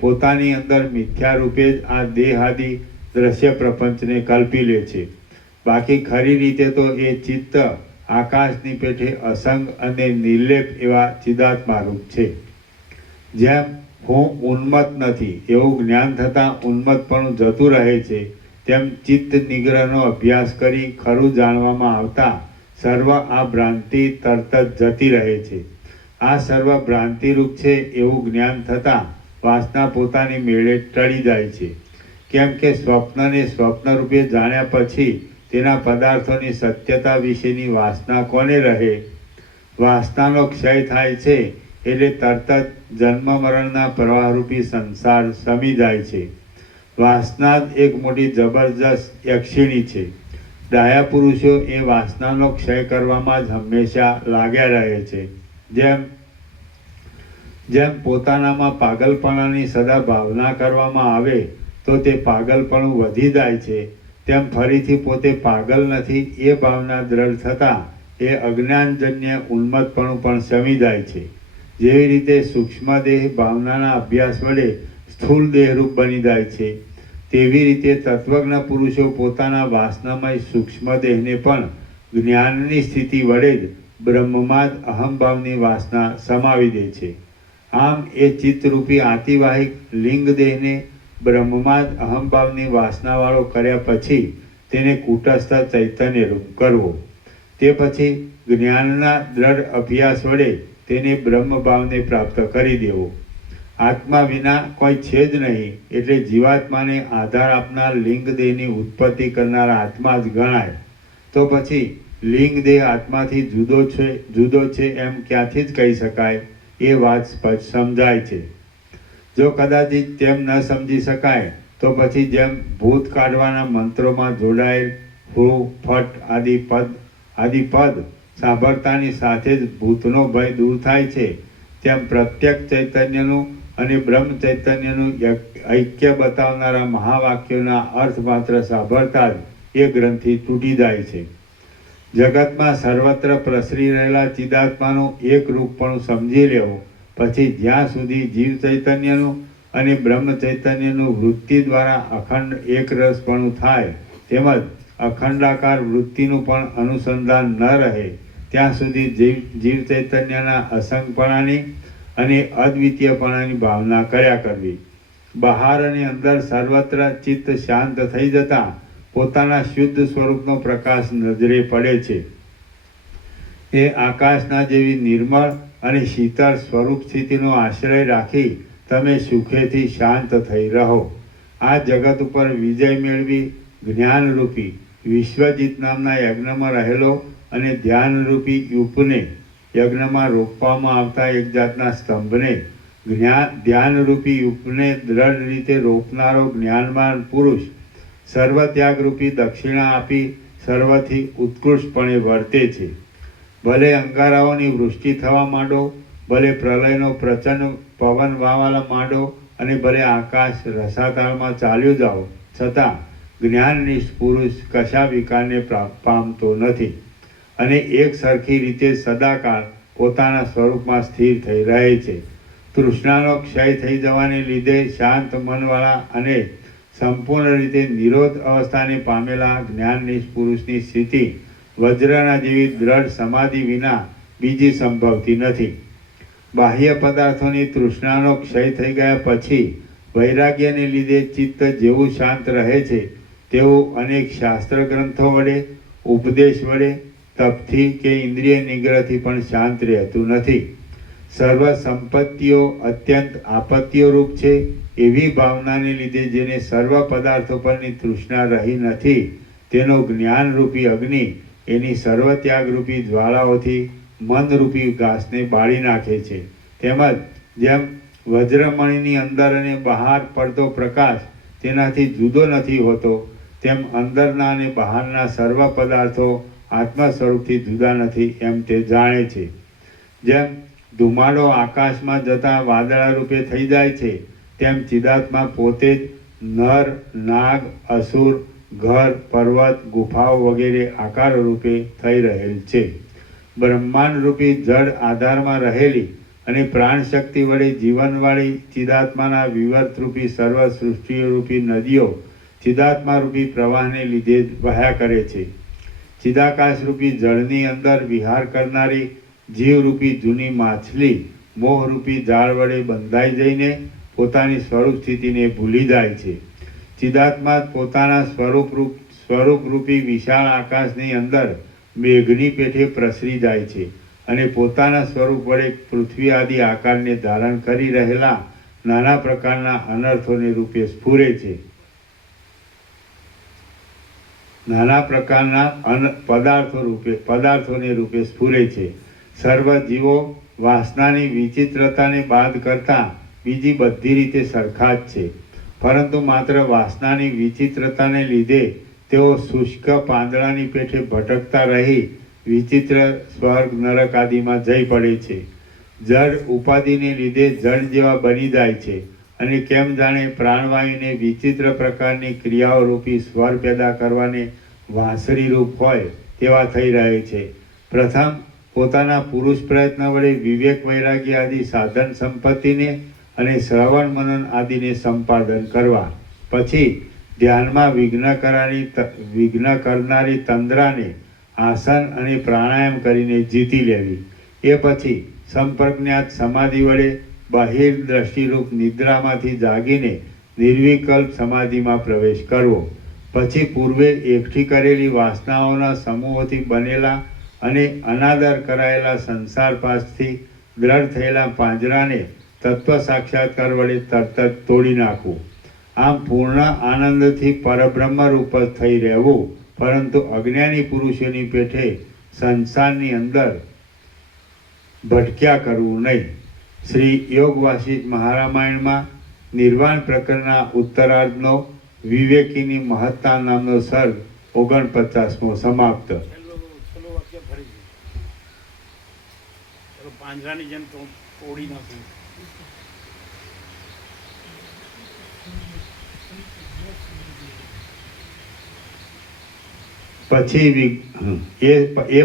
પોતાની અંદર મિથ્યા રૂપે જ આ દેહ આદિ દ્રશ્ય પ્રપંચને કલ્પી લે છે. બાકી ખરી રીતે તો એ ચિત્ત આકાશની પેઠે અસંગ અને નિર્લેપ એવા ચિદાત્મા રૂપ છે. જેમ હું ઉન્મત્ત નથી એવું જ્ઞાન થતાં ઉન્મત્તપણું જતું રહે છે, તેમ ચિત્ત નિગ્રહનો અભ્યાસ કરી ખરું જાણવામાં આવતા સર્વ આ ભ્રાંતિ તરત જ જતી રહે છે. આ સર્વ ભ્રાંતિરૂપ છે એવું જ્ઞાન થતાં વાસના પોતાની મેળે ટળી જાય છે. કેમ કે સ્વપ્નને સ્વપ્ન રૂપે જાણ્યા પછી તેના પદાર્થોની સત્યતા વિશેની વાસના કોને રહે? વાસનાનો ક્ષય થાય છે એટલે તરત જ જન્મ મરણના પ્રવાહરૂપી સંસાર સમી જાય છે. વાસના જ એક મોટી જબરજસ્ત યક્ષિણી છે. ડાયા પુરુષો એ વાસનાનો ક્ષય કરવામાં જ હંમેશા લાગ્યા રહે છે. જેમ પોતાનામાં પાગલપણાની સદા ભાવના કરવામાં આવે તો તે પાગલપણું વધી જાય છે, તેમ ફરીથી પોતે પાગલ નથી એ ભાવના દ્રઢ થતાં એ અજ્ઞાનજન્ય ઉન્મત્તપણું પણ શમી જાય છે. જેવી રીતે સૂક્ષ્મ દેહ ભાવનાના અભ્યાસ વડે સ્થૂળ દેહરૂપ બની જાય છે, તેવી રીતે તત્વજ્ઞ પુરુષો પોતાના વાસનામય સૂક્ષ્મ દેહને પણ જ્ઞાનની સ્થિતિ વડે જ બ્રહ્મમાં જ અહમભાવની વાસના સમાવી દે છે. આમ એ ચિત્તરૂપી આતિવાહિક લિંગ દેહને બ્રહ્મમાં જ અહમભાવની વાસનાવાળો કર્યા પછી તેને કૂટસ્થ ચૈતન્ય રૂપ કરવો. તે પછી જ્ઞાનના દ્રઢ અભ્યાસ વડે તેને બ્રહ્મભાવને પ્રાપ્ત કરી દેવો. આત્મા વિના કોઈ છે જ નહીં એટલે જીવાત્માને આધાર આપનાર લિંગ દેહની ઉત્પત્તિ કરનારા આત્મા જ ગણાય. તો પછી લિંગ દેહ આત્માથી જુદો છે એમ ક્યાંથી જ કહી શકાય? એ વાત સ્પષ્ટ સમજાય છે. જો કદાચિત તેમ ન સમજી શકાય તો પછી જેમ ભૂત કાઢવાના મંત્રોમાં જોડાયેલ હુ ફટ આદિ પદ સાંભળતાની સાથે જ ભૂતનો ભય દૂર થાય છે, તેમ પ્રત્યક્ષ ચૈતન્યનું અને બ્રહ્મ ચૈતન્યનું ઐક્ય બતાવનારા મહાવાક્યોના અર્થ માત્ર સાંભળતા જ એ ગ્રંથિ તૂટી જાય છે. જગતમાં સર્વત્ર પ્રસરી રહેલા ચિદાત્માનું એક રૂપપણું સમજી લેવું, પછી જ્યાં સુધી જીવ ચૈતન્યનું અને બ્રહ્મ ચૈતન્યનું વૃત્તિ દ્વારા અખંડ એક રસપણું થાય તેમજ અખંડાકાર વૃત્તિનું પણ અનુસંધાન ન રહે ત્યાં સુધી જીવ ચૈતન્યના અસંગપણાની અને અદ્વિતીયપણાની ભાવના કર્યા કરવી. બહાર અને અંદર સર્વત્ર ચિત્ત શાંત થઈ જતાં પોતાના શુદ્ધ સ્વરૂપનો પ્રકાશ નજરે પડે છે. એ આકાશના જેવી નિર્મળ અને શીતળ સ્વરૂપ સ્થિતિનો આશ્રય રાખી તમે સુખેથી શાંત થઈ રહો. આ જગત ઉપર વિજય મેળવી જ્ઞાનરૂપી વિશ્વજીત નામના યજ્ઞમાં રહેલો અને ધ્યાનરૂપી યુપને યજ્ઞમાં રોપવામાં આવતા એક જાતના સ્તંભને ધ્યાનરૂપી યુપને દ્રઢ રીતે રોપનારો જ્ઞાનવાન પુરુષ સર્વત્યાગરૂપી દક્ષિણા આપી સર્વથી ઉત્કૃષ્ટપણે વર્તે છે. ભલે અંગારાઓની વૃષ્ટિ થવા માંડો, ભલે પ્રલયનો પ્રચંડ પવન વાવાલા માંડો અને ભલે આકાશ રસાતાળમાં ચાલ્યું જાઓ, છતાં જ્ઞાનનિષ્ઠ પુરુષ કશા વિકારને પામતો નથી અને એક સરખી રીતે સદાકાળ પોતાના સ્વરૂપમાં સ્થિર થઈ રહે છે. તૃષ્ણાનો ક્ષય થઈ જવાને લીધે શાંત મનવાળા અને સંપૂર્ણ રીતે નિરોધ અવસ્થાને પામેલા જ્ઞાનનિષ્ઠ પુરુષની સ્થિતિ વજ્રના જેવી દ્રઢ સમાધિ વિના બીજી સંભવતી નથી. બાહ્ય પદાર્થોની તૃષ્ણાનો ક્ષય થઈ ગયા પછી વૈરાગ્યને લીધે ચિત્ત જેવું શાંત રહે છે તેઓ અનેક શાસ્ત્ર ગ્રંથો વડે, ઉપદેશ વડે, તપથી કે ઇન્દ્રિય નિગ્રહથી પણ શાંત રહેતું નથી. સર્વ સંપત્તિઓ અત્યંત આપત્તિઓરૂપ છે એવી ભાવનાને લીધે જેને સર્વ પદાર્થો પરની તૃષ્ણા રહી નથી, તેનો જ્ઞાનરૂપી અગ્નિ એની સર્વત્યાગરૂપી જ્વાળાઓથી મનરૂપી ઘાસને બાળી નાખે છે. તેમજ જેમ વજ્રમણીની અંદર અને બહાર પડતો પ્રકાશ તેનાથી જુદો નથી હોતો, તેમ અંદરના અને બહારના સર્વ પદાર્થો આત્મ સ્વરૂપથી જુદા નથી એમ તે જાણે છે. જેમ ધુમાડો આકાશમાં જતા વાદળા રૂપે થઈ જાય છે, તેમ ચિદાત્મા પોતે જ નર, નાગ, અસુર, ઘર, પર્વત, ગુફાઓ વગેરે આકારો રૂપે થઈ રહેલ છે. બ્રહ્માંડ રૂપી જળ આધારમાં રહેલી અને પ્રાણ શક્તિ વડે જીવનવાળી ચિદાત્માના વિવર્તરૂપી સર્વ સૃષ્ટિરૂપી નદીઓ ચિદાત્મારૂપી પ્રવાહને લીધે જ વહ્યા કરે છે. ચિદાકાશરૂપી જળની અંદર વિહાર કરનારી જીવરૂપી જૂની માછલી મોહરૂપી જાળ વડે બંધાઈ જઈને પોતાની સ્વરૂપ સ્થિતિને ભૂલી જાય છે. ચિદાત્મા પોતાના સ્વરૂપરૂપી વિશાળ આકાશની અંદર મેઘની પેઠે પ્રસરી જાય છે અને પોતાના સ્વરૂપ વડે પૃથ્વી આદિ આકારને ધારણ કરી રહેલા નાના પ્રકારના અનર્થોને રૂપે સ્ફુરે છે. નાના પ્રકારના પદાર્થોને રૂપે સ્ફુરે છે. સર્વ જીવો વાસનાની વિચિત્રતાને બાદ કરતાં બીજી બધી રીતે સરખા જ છે, પરંતુ માત્ર વાસનાની વિચિત્રતાને લીધે તેઓ શુષ્ક પાંદડાની પેઠે ભટકતા રહી વિચિત્ર સ્વર્ગ નરક આદિમાં જઈ પડે છે. જળ ઉપાધિને લીધે જળ જેવા બની જાય છે અને કેમ જાણે પ્રાણવાયુને વિચિત્ર પ્રકારની ક્રિયાઓ રૂપી સ્વર પેદા કરવાને વાંસળી રૂપ હોય તેવા થઈ રહે છે. પ્રથમ પોતાના પુરુષ પ્રયત્ન વડે વિવેક વૈરાગ્ય આદિ સાધન સંપત્તિને અને શ્રવણ મનન આદિને સંપાદન કરવા, પછી ધ્યાનમાં વિઘ્ન કરનારી તંદ્રાને આસન અને પ્રાણાયામ કરીને જીતી લેવી. એ પછી સંપ્રજ્ઞાત સમાધિ વડે બહિર્દ્રષ્ટિરૂપ નિદ્રામાંથી જાગીને નિર્વિકલ્પ સમાધિમાં પ્રવેશ કરવો. પછી પૂર્વે એકઠી કરેલી વાસનાઓના સમૂહોથી બનેલા અને અનાદર કરાયેલા સંસાર પાસથી દ્રઢ થયેલા પાંજરાને તત્વ સાક્ષાત્કાર વડે તરત જ તોડી નાખવું. આમ પૂર્ણ આનંદથી પરબ્રહ્મ રૂપ જ થઈ રહેવું, પરંતુ અજ્ઞાની પુરુષોની પેઠે સંસારની અંદર ભટક્યા કરવું નહીં. શ્રી યોગ વાસિષ્ઠ મહારામાયણમાં નિર્વાણ પ્રકરણના ઉત્તરાર્ધનો વિવેકીની મહત્તા નામનો સર્ગ 49મો સમાપ્ત. છેલ્લું વાક્ય ફરી ચલો પાંજરાની જેમ તોડી નાખી.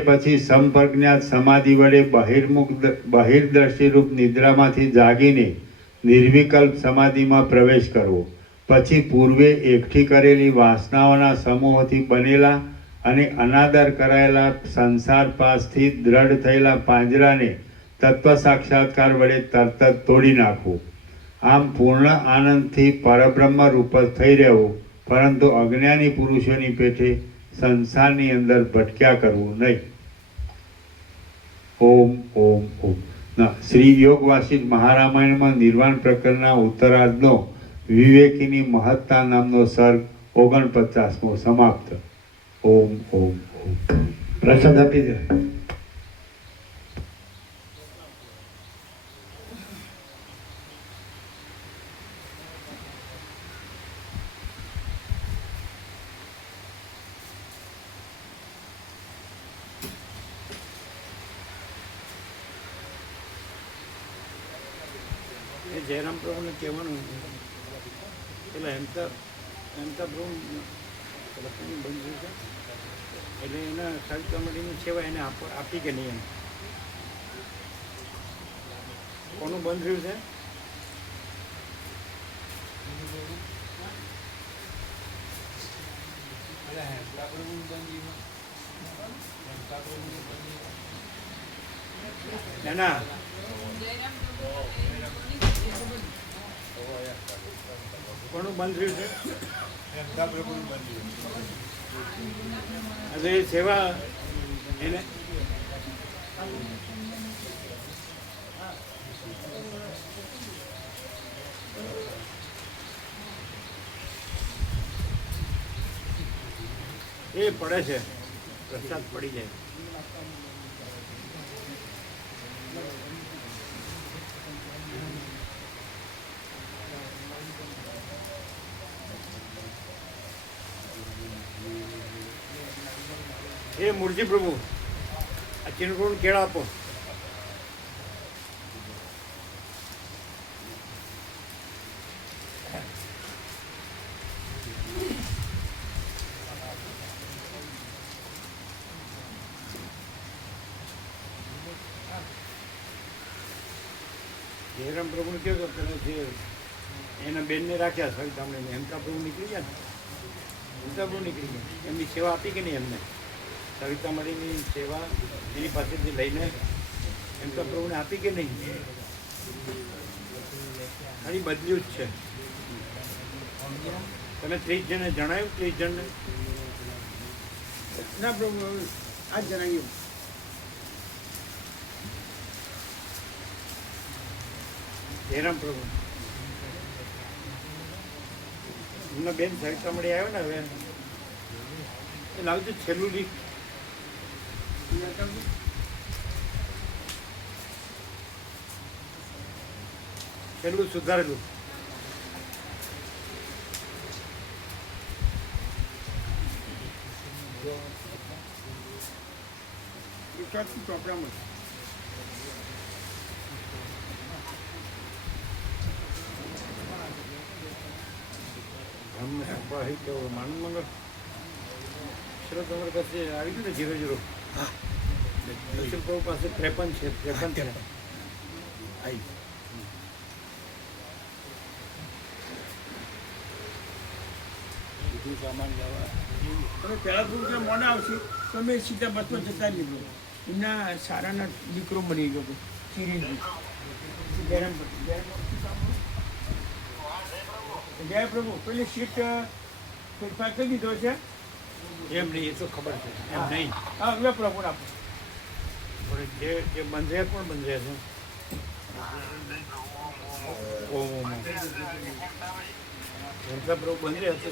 પછી સંપ્રજ્ઞાત સમાધિ વડે બહિર્દ્રષ્ટિરૂપ નિદ્રામાંથી જાગીને નિર્વિકલ્પ સમાધિમાં પ્રવેશ કરવો. પછી પૂર્વે એકઠી કરેલી વાસનાઓના સમૂહોથી બનેલા અને અનાદર કરાયેલા સંસાર પાસથી દ્રઢ થયેલા પાંજરાને તત્વ સાક્ષાત્કાર વડે તરત જ તોડી નાખવું. આમ પૂર્ણ આનંદથી પરબ્રહ્મ રૂપ જ થઈ રહેવું, પરંતુ અજ્ઞાની પુરુષોની પેઠે સંસારની અંદર ભટક્યા કરવું નહીં. ઓમ ઓમ ઓમ. શ્રી યોગ વાસિષ્ઠ મહારામાયણમાં નિર્વાણ પ્રકરણના ઉત્તરાર્ધનો વિવેકીની મહત્તા નામનો સર્ગ 49મો સમાપ્ત. ઓમ ઓમ ઓમ. પ્રસાદ આપી દે. એ જયરામ પ્રભુને કહેવાનું એટલે હેમતા પ્રભુ બંધ છે એટલે એના સાહિત્ય કમિટીની સેવા એને આપી કે નહીં એમ. કોનું બંધ થયું છે? ના જયરામ પ્રભુ કોનું બંધ રહ્યું છે? એમના પ્રભુનું બંધ રહ્યું. એટલે એ સેવા એને એ પડે છે, પ્રસાદ પડી જાય. એ મૂળજી પ્રભુ આ ચિંતપુર કેળા આપો. જયરામ પ્રભુને કહ્યું કે પેલા જે એના બેનને રાખ્યા સવિતામણીને, હેમતા પ્રભુ નીકળી ગયા ને, હેમતા પ્રભુ નીકળી ગયા, એમની સેવા આપી કે નહીં એમને? સવિતામણીની સેવા એની પાસેથી લઈને હેમતા પ્રભુને આપી કે નહીં? ખાલી બદલ્યું જ છે. તમે 30 જણને જણાવ્યું? 30 જણને ના પ્રભુ આ જણાવ્યું. જયરામ પ્રભુ એમના બેન સવિતામણી આવ્યો ને, હવે એ લાવજો છેલ્લું લીક. છેલ્લું સુધારેલું. ચોપડામાં બ્રહ્મ સંપાહિત માનવ મંગળ ચલો તમારી પાસે આવી ગયું ને 00. દર્શન પ્રભુ પાસે 53 છે. 53 છે. આવી બીજું સામાન જવા તમે પહેલાં થોડું જે મોડા આવશે તો અમે સીધા બસમાં જતા રહીએ. એમના સારાના દીકરો બની ગયો ચિરંજીવ. જય પ્રભુ પેલી સીટ ફેરફાર કરી દીધો છે. એમ નહીં, એ તો ખબર છે. એમ નહીં, હા હવે પ્રભુ આપો. પણ જે બંધ રહ્યા કોણ બંધ રહ્યા છે? ઓમ ઓમ ઓમ. પ્રભુ બંધ રહ્યા તો